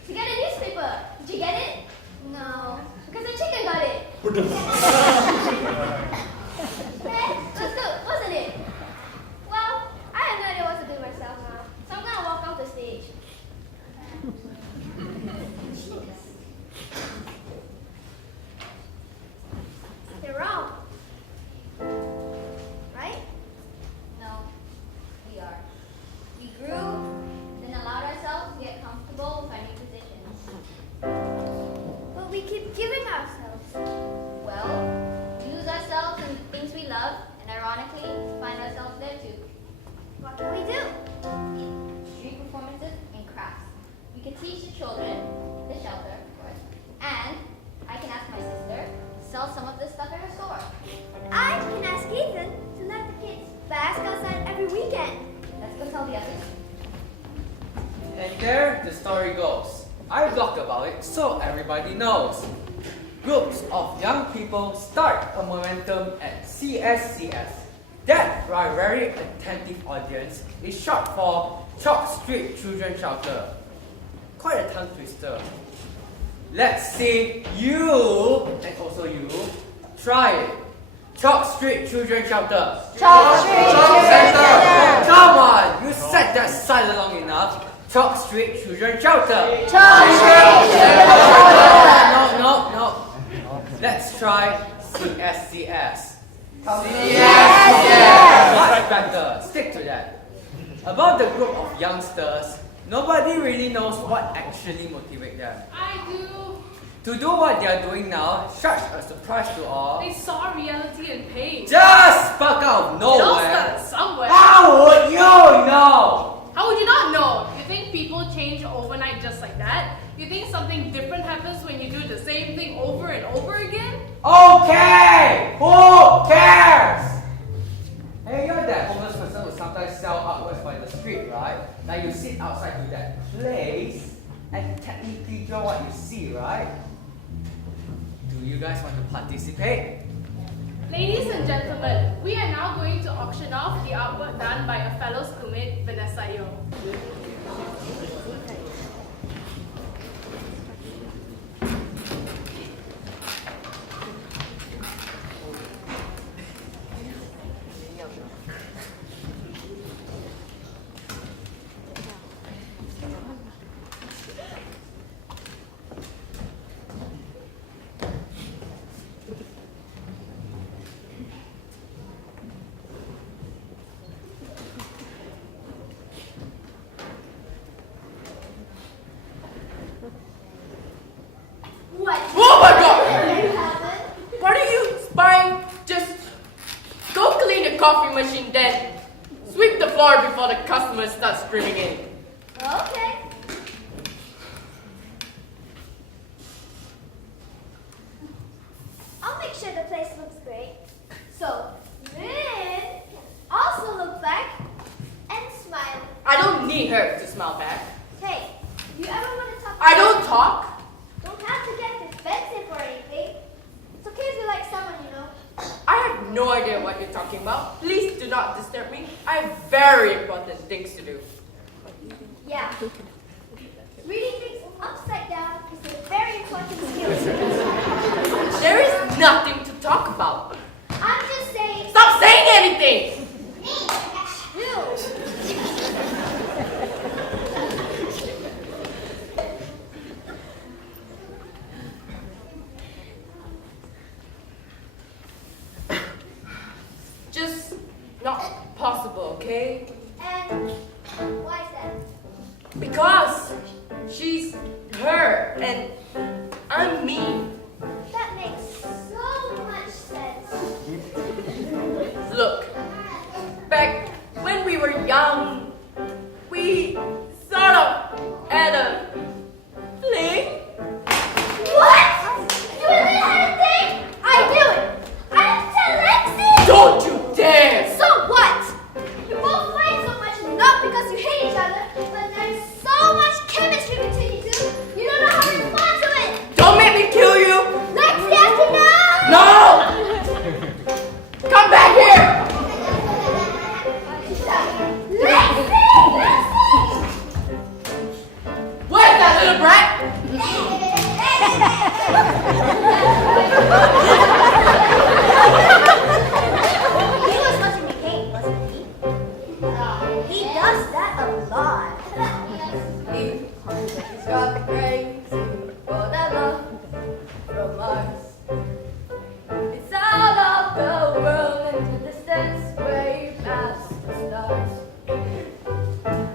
To get a newspaper. Did you get it? No. Because the chicken got it. That's good, wasn't it? Well, I have no idea what to do myself now, so I'm gonna walk off the stage. You're wrong. Right? No, we are. We grew, then allowed ourselves to get comfortable with our new positions. But we keep giving ourselves. Well, we lose ourselves in the things we love, and ironically, find ourselves there too. What can we do? Street performances and crafts. We can teach the children, the shelter, of course, and I can ask my sister to sell some of this stuff at her store. And I can ask Ethan to let the kids bask outside every weekend. Let's go tell the others. And there the story goes. I blogged about it so everybody knows. Groups of young people start a momentum at CSCS. That, for our very attentive audience, is short for Chalk Street Children's Shelter. Quite a tongue twister. Let's see you, and also you, try it. Chalk Street Children Shelter. Chalk Street Children Come on, you said that silent long enough. Chalk Street Children Shelter. Chalk Street Children No. Let's try CSCS. Much better. Stick to that. About the group of youngsters, nobody really knows what actually motivates them. I do. To do what they are doing now, such a surprise to all, They saw reality and pain. just spark out of It all nowhere. started somewhere. How would you know? How would you not know? You think people change overnight just like that? You think something different happens when you do the same thing over and over again? Okay! Who cares? Hey, you're that homeless person who sometimes sell artworks by the street, right? Now you sit outside to that place and technically draw what you see, right? Do you guys want to participate? Ladies and gentlemen, we are now going to auction off the artwork done by a fellow schoolmate, Vanessa Yo. What? Oh my god! Happened? What are you spying? Just go clean the coffee machine, then sweep the floor before the customers start streaming in. Okay. I'll make sure the place looks great. So, Lynn can also look back and smile. I don't need her to smile back. Hey, you ever want to talk? I don't talk. Don't have to get defensive or anything. It's okay if you like someone, you know. I have no idea what you're talking about. Please do not disturb me. I have very important things to do. Yeah. Reading things upside down is a very important skill. There is nothing to talk about. I'm just saying. Stop saying anything! Ew. Just not possible, okay? And why is that? Because she's her and I'm me. That makes so much sense. Look, back when we were young, we sort of had a fling. What? You really had a thing? I knew it. I have to tell Lexi. Don't you dare! So what? You both fight so much not because you hate each other, but there's so much chemistry between you two. You don't know how to respond to it. Don't make me kill you! Lexi has to know. No! Come back here! Lexi! Where's that little brat? He was watching the game, wasn't he? He does that a lot. He's got crazy whatever from Mars. It's out of the world in the distance, way past the stars.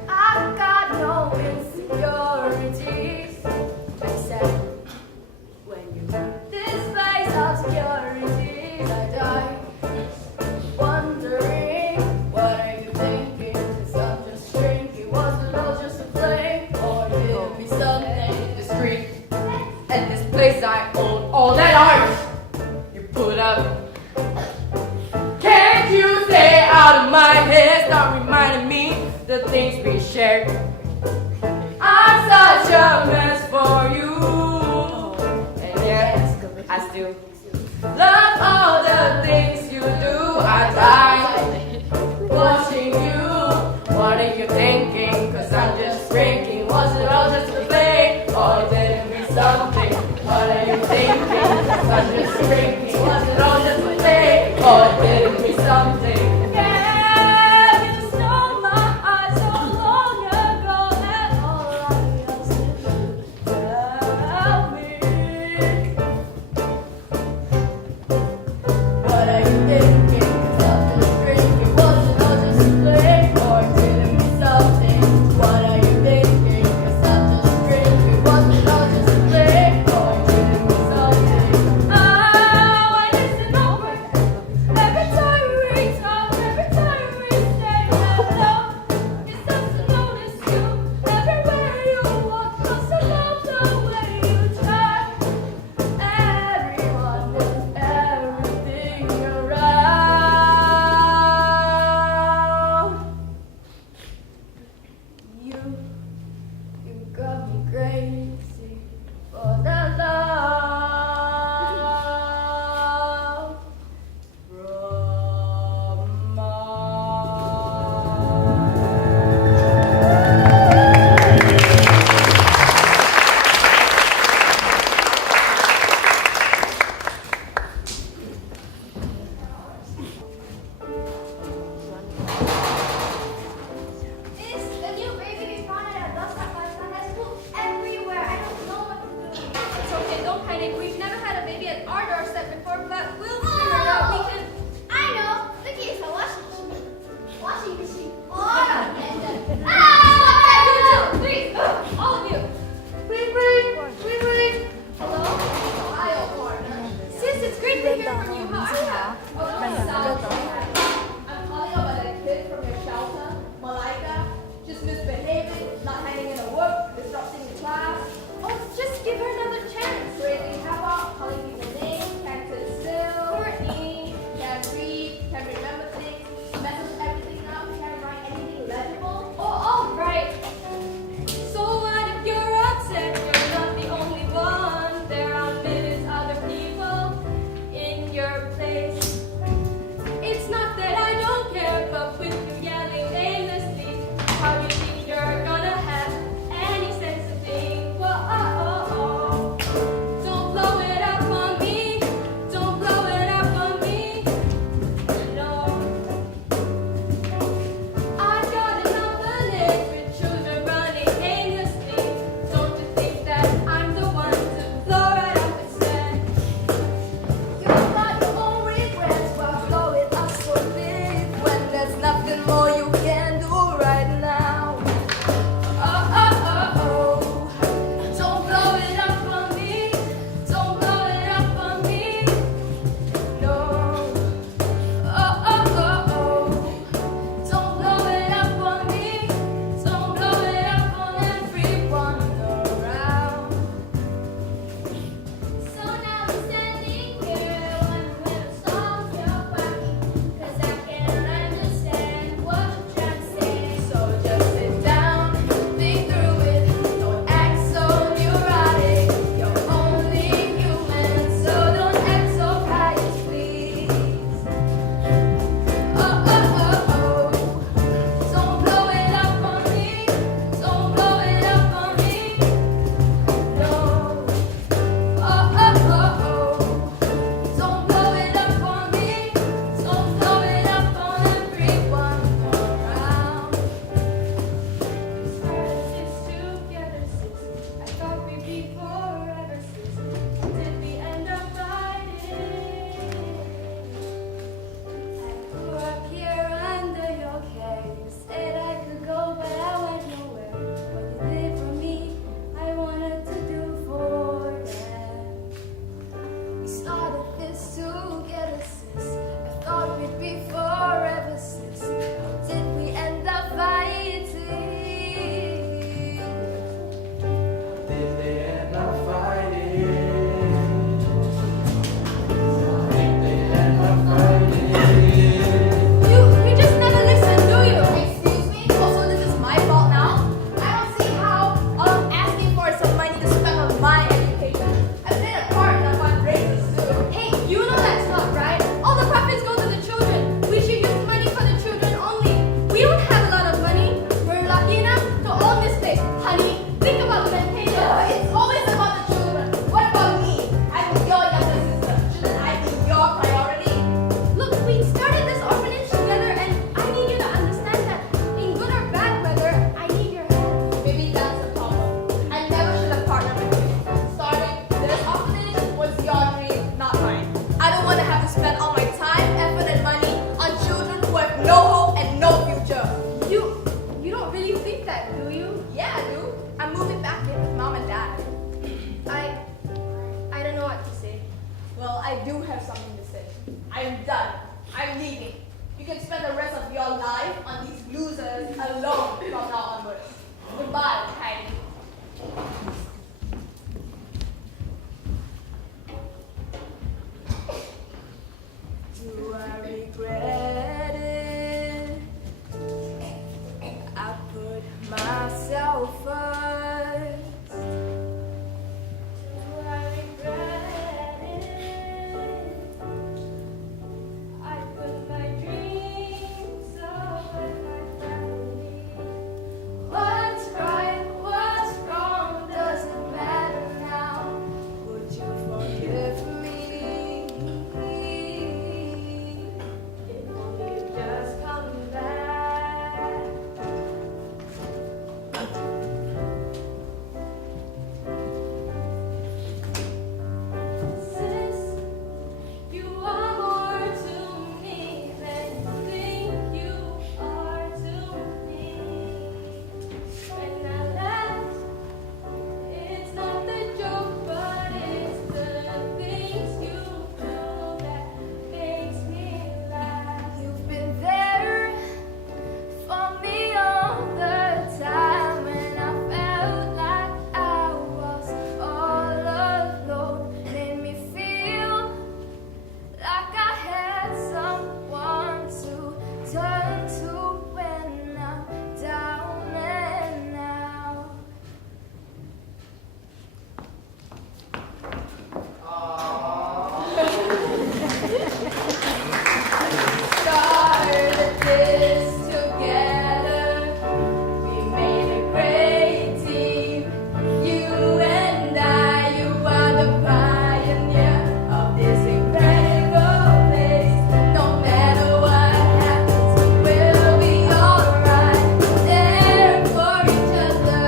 I've got no insecurities except when you displace obscurities. I die wondering what are you thinking? 'Cause I'm just shrinking. Was it all just a flame, or did it be something discreet? At this place I own all that art you put up. Can't you stay out of my head? Stop reminding me the things we shared. I'm such a mess for you, and yet I still love all the things you do. I die watching you. What are you thinking? 'Cause I'm just drinking. Was it all just a play, or did it be something drinking? Was it all just a play? Or did it mean something? Yeah, you stole my heart so long ago, and all I asked you to tell me. What are you thinking? Cause after drinking, was it all just a play? Or did it mean something? What are you thinking? Cause after drinking, was it all just a play? Or did it mean something? I alone from now onwards. Goodbye, Heidi. Do I regret it? I put myself first. Do I regret it? I put my dreams over my family. What's right, what's wrong, doesn't matter now. Would you forgive me? If only you just come back. Sis, you are more to me than you think you are to me. When I laugh, it's not the joke, but it's the things you do that makes me laugh. You've been there for me all the time when I felt like I was all alone. Made me feel like I had someone to turn to when I'm down and out. Started this together. We made a great team. You and I, you are the pioneer of this incredible place. No matter what happens, we'll be alright. There for each other.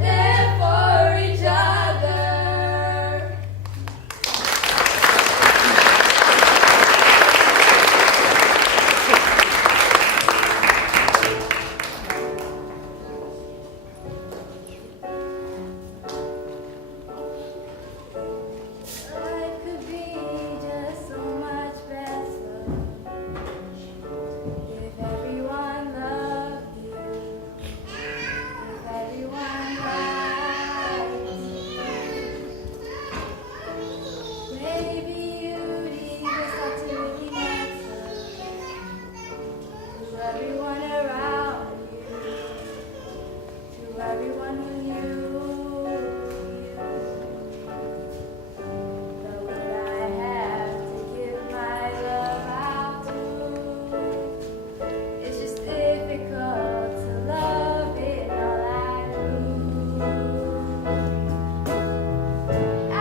There for each other. Life could be just so much better if everyone loved you, if everyone liked you. Maybe you'd even start to really matter to everyone around you, to everyone who knew you. But would I have to give my love out to? It's just difficult to love in all I do. I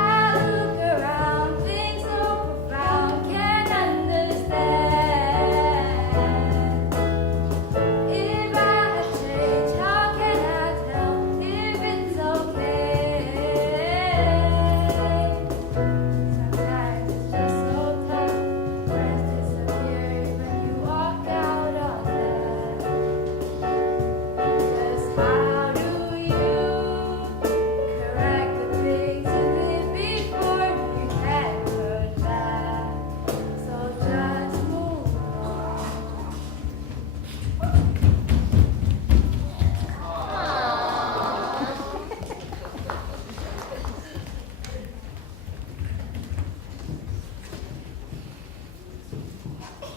look around, things so profound, can't understand. If I had changed, how can I tell if it's okay? Sometimes it's just so tough. Friends disappear when you walk out on them. Just how do you correct the things you did before you can turn back? So just move on.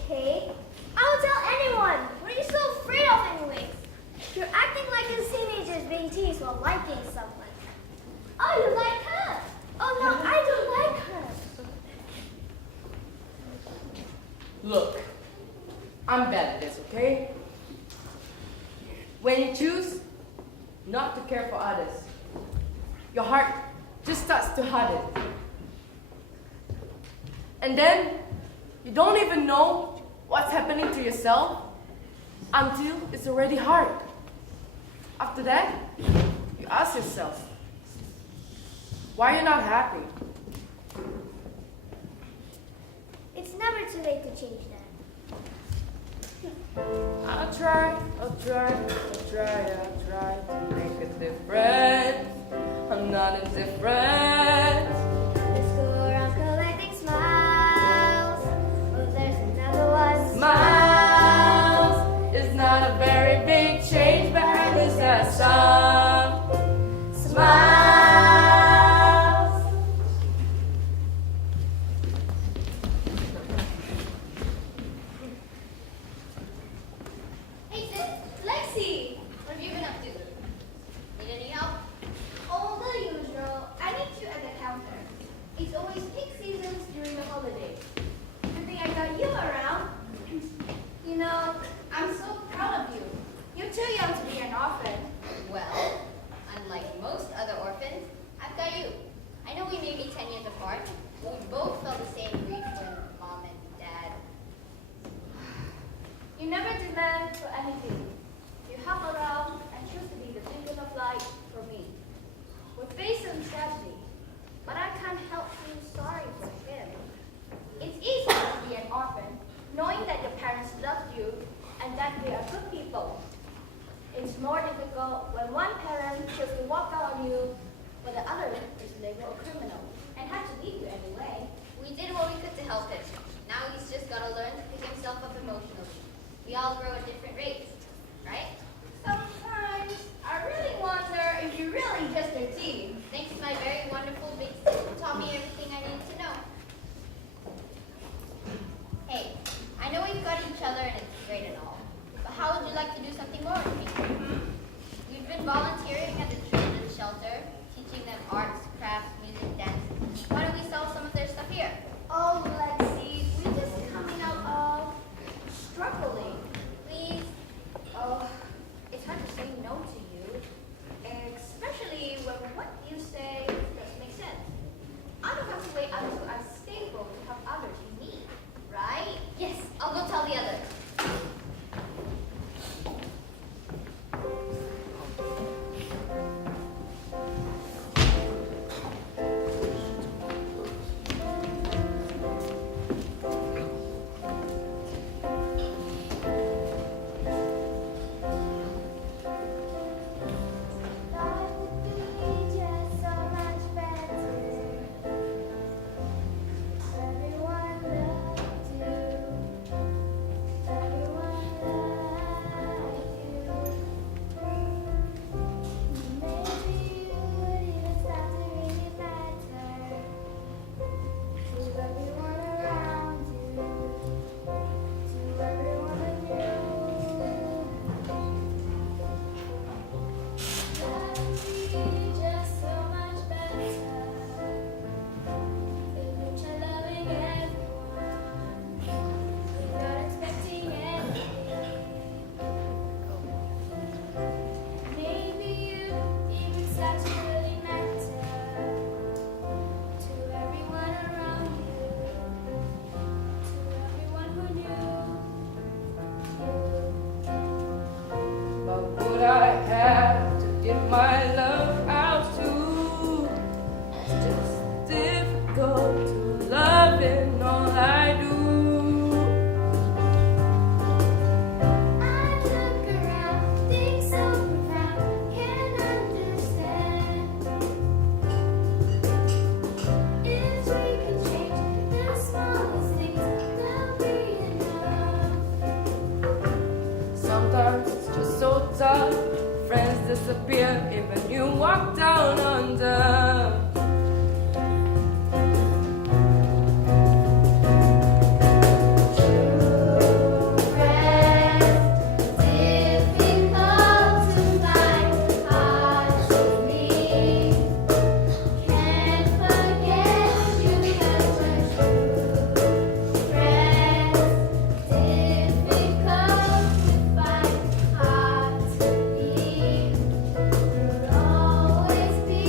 Kate, I will tell anyone. What are you so afraid of anyways? You're acting like a teenager being teased while liking someone. Oh, you like her? Oh no, I don't like her. Look, I'm bad at this, okay? When you choose not to care for others, your heart just starts to harden. And then you don't even know what's happening to yourself until it's already hard. After that, you ask yourself, why are you not happy? It's never too late to change that. I'll try to make a difference. I'm not indifferent. Let's go around collecting smiles. Will knowing that your parents loved you and that they are good people. It's more difficult when one parent chose to walk out on you, but the other is labeled a criminal and had to leave you anyway. We did what we could to help him. Now he's just got to learn to pick himself up emotionally. We all grow at different rates, right? Sometimes I really wonder if you're really just a teen. Thanks to my very wonderful big sis who taught me everything I needed to know. Hey, I know we've got each other and it's great and all, but how would you like to do something more with me? We've been volunteering at the children's shelter, teaching them arts, crafts, music, dance. Why don't we sell some of their stuff here? Oh, Lexi, we're just coming out of struggling. Please? Oh, it's hard to say no to you, especially when what you say doesn't make sense. I don't have to wait until I'm stable to help others in need, right? Yes, I'll go tell the others. Life would be just so much better. Everyone loved you. Everyone liked you. Maybe you would even start to really matter to everyone around you, to everyone who knew. Life would be just so much better if you try loving everyone without expecting anything. Maybe you even start to really matter to everyone around you, to everyone who knew you. But would I have to give my love out to? It's just difficult to love in all I do. I look around, think so profound, can't understand. If we could change the smallest things, they'll be enough. Sometimes it's just so tough. Friends disappear even you walk down under. Difficult to find hearts with me. Can't forget you never true friends. Difficult to find hearts with me. You'll always be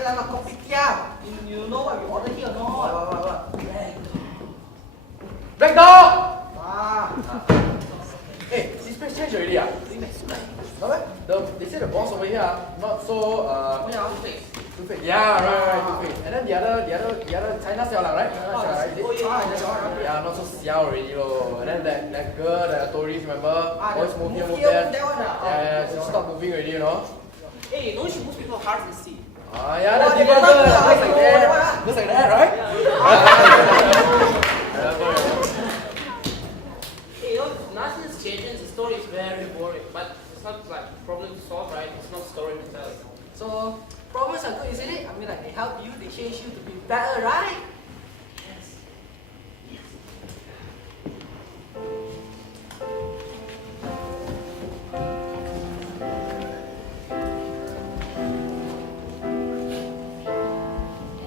Đây là kopitiam. You know what we order here or not? What? Black dog! Ah. Hey, this place changed already ah? Not bad. They say the boss over here not so Two-faced. Yeah, right, Two-faced. And then the other China Xiao right? China Xiao, right? Is it? Yeah, not so Xiao already loh. And then that girl, the tourist, remember? Always move here, move there. Yeah, she stopped moving already, you know? Hey, no, she moves people hearts and see. Yeah, that diva girl, looks like that. Looks like that, right? Hey, nothing is changing. The story is very boring, but it's not like problem to solve, right? It's not story to tell. So problems are good, isn't it? I mean, like they help you, they change you to be better, right?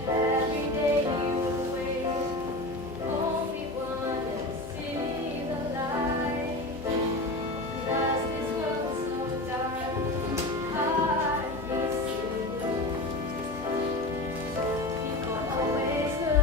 Every day you wait, only wanna see the light. Does this world so dark? Heart miss you. People always look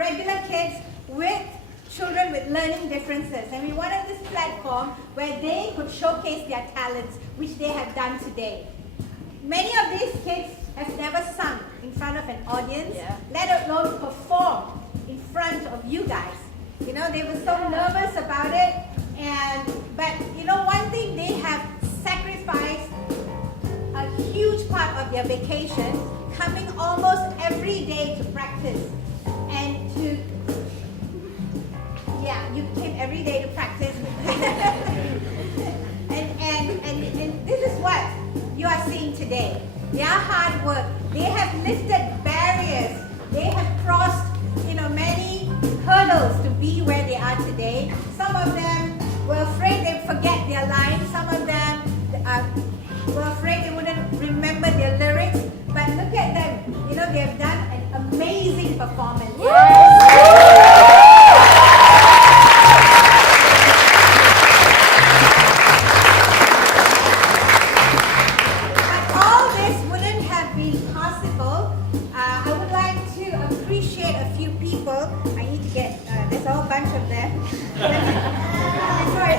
regular kids with children with learning differences, and we wanted this platform where they could showcase their talents, which they have done today. Many of these kids have never sung in front of an audience, let alone perform in front of you guys. You know, they were so nervous about it, but you know, one thing, they have sacrificed a huge part of their vacation, coming almost every day to practice. And you came every day to practice. and this is what you are seeing today. Their hard work. They have lifted barriers. They have crossed, many hurdles to be where they are today. Some of them were afraid they'd forget their lines. Some of them were afraid they wouldn't remember their lyrics. But look at them. They have done an amazing performance.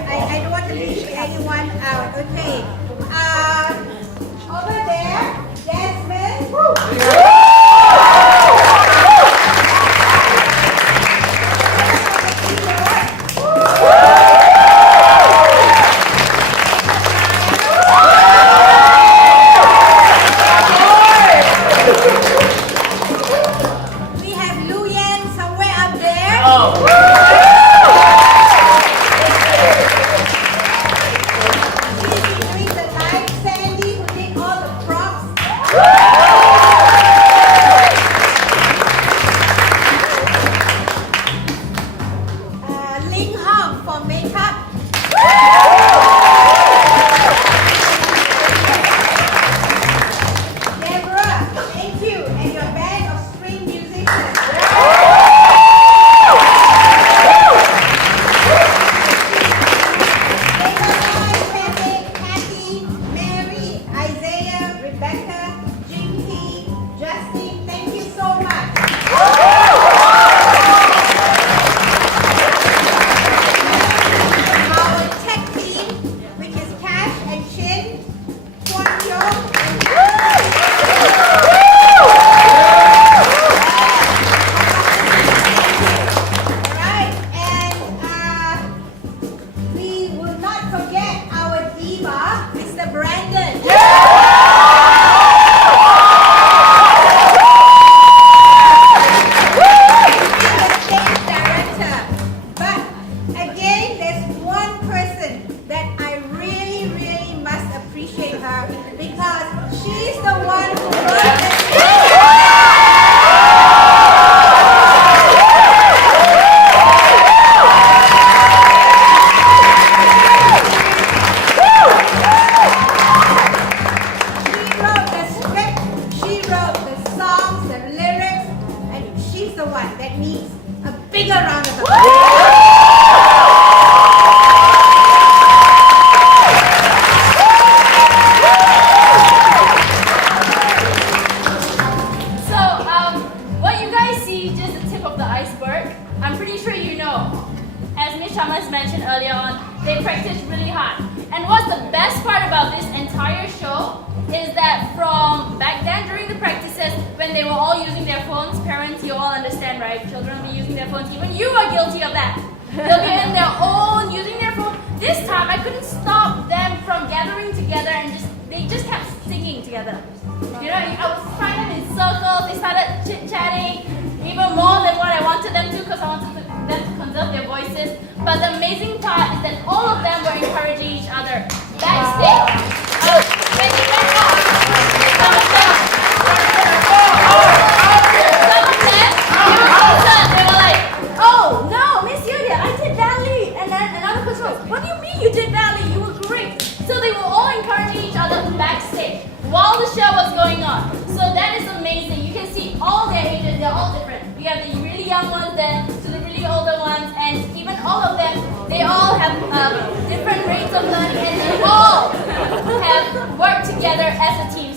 I don't want to leave anyone out. Okay. Over there, Jasmine. We have Lu Yan somewhere up there.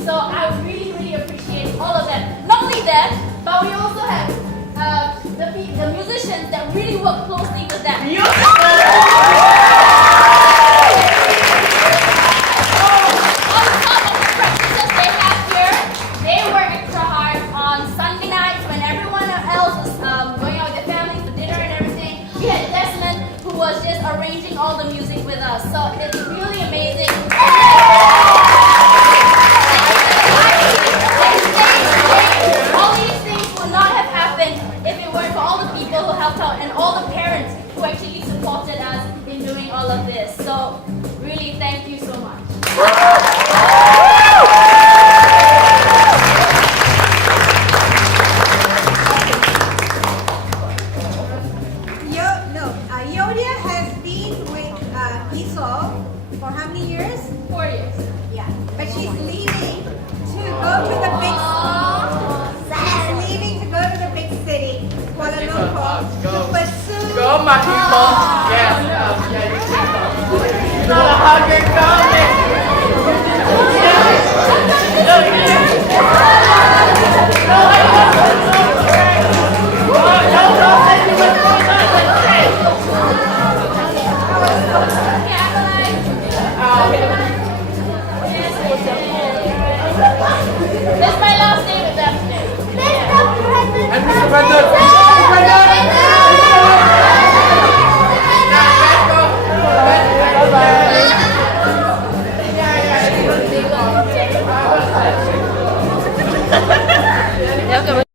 So I really, really appreciate all of them. Not only them, but we also have the musicians that really work closely with them. On top of the practices they have here, they work extra hard on Sunday nights when everyone else was going out with their families for dinner and everything. We had Desmond who was just arranging all the music with us. So it's really amazing. All these things would not have happened if it weren't for all the people who helped out and all the parents who actually supported us in doing all of this. So really thank you so much. Yodia has been with ESOL for how many years? 4 years. Yeah, but she's leaving to go to the big. She's leaving to go to the big city, Kuala Lumpur, to pursue. Go, my people. Yes. Yeah, you can go. Not a hug and go.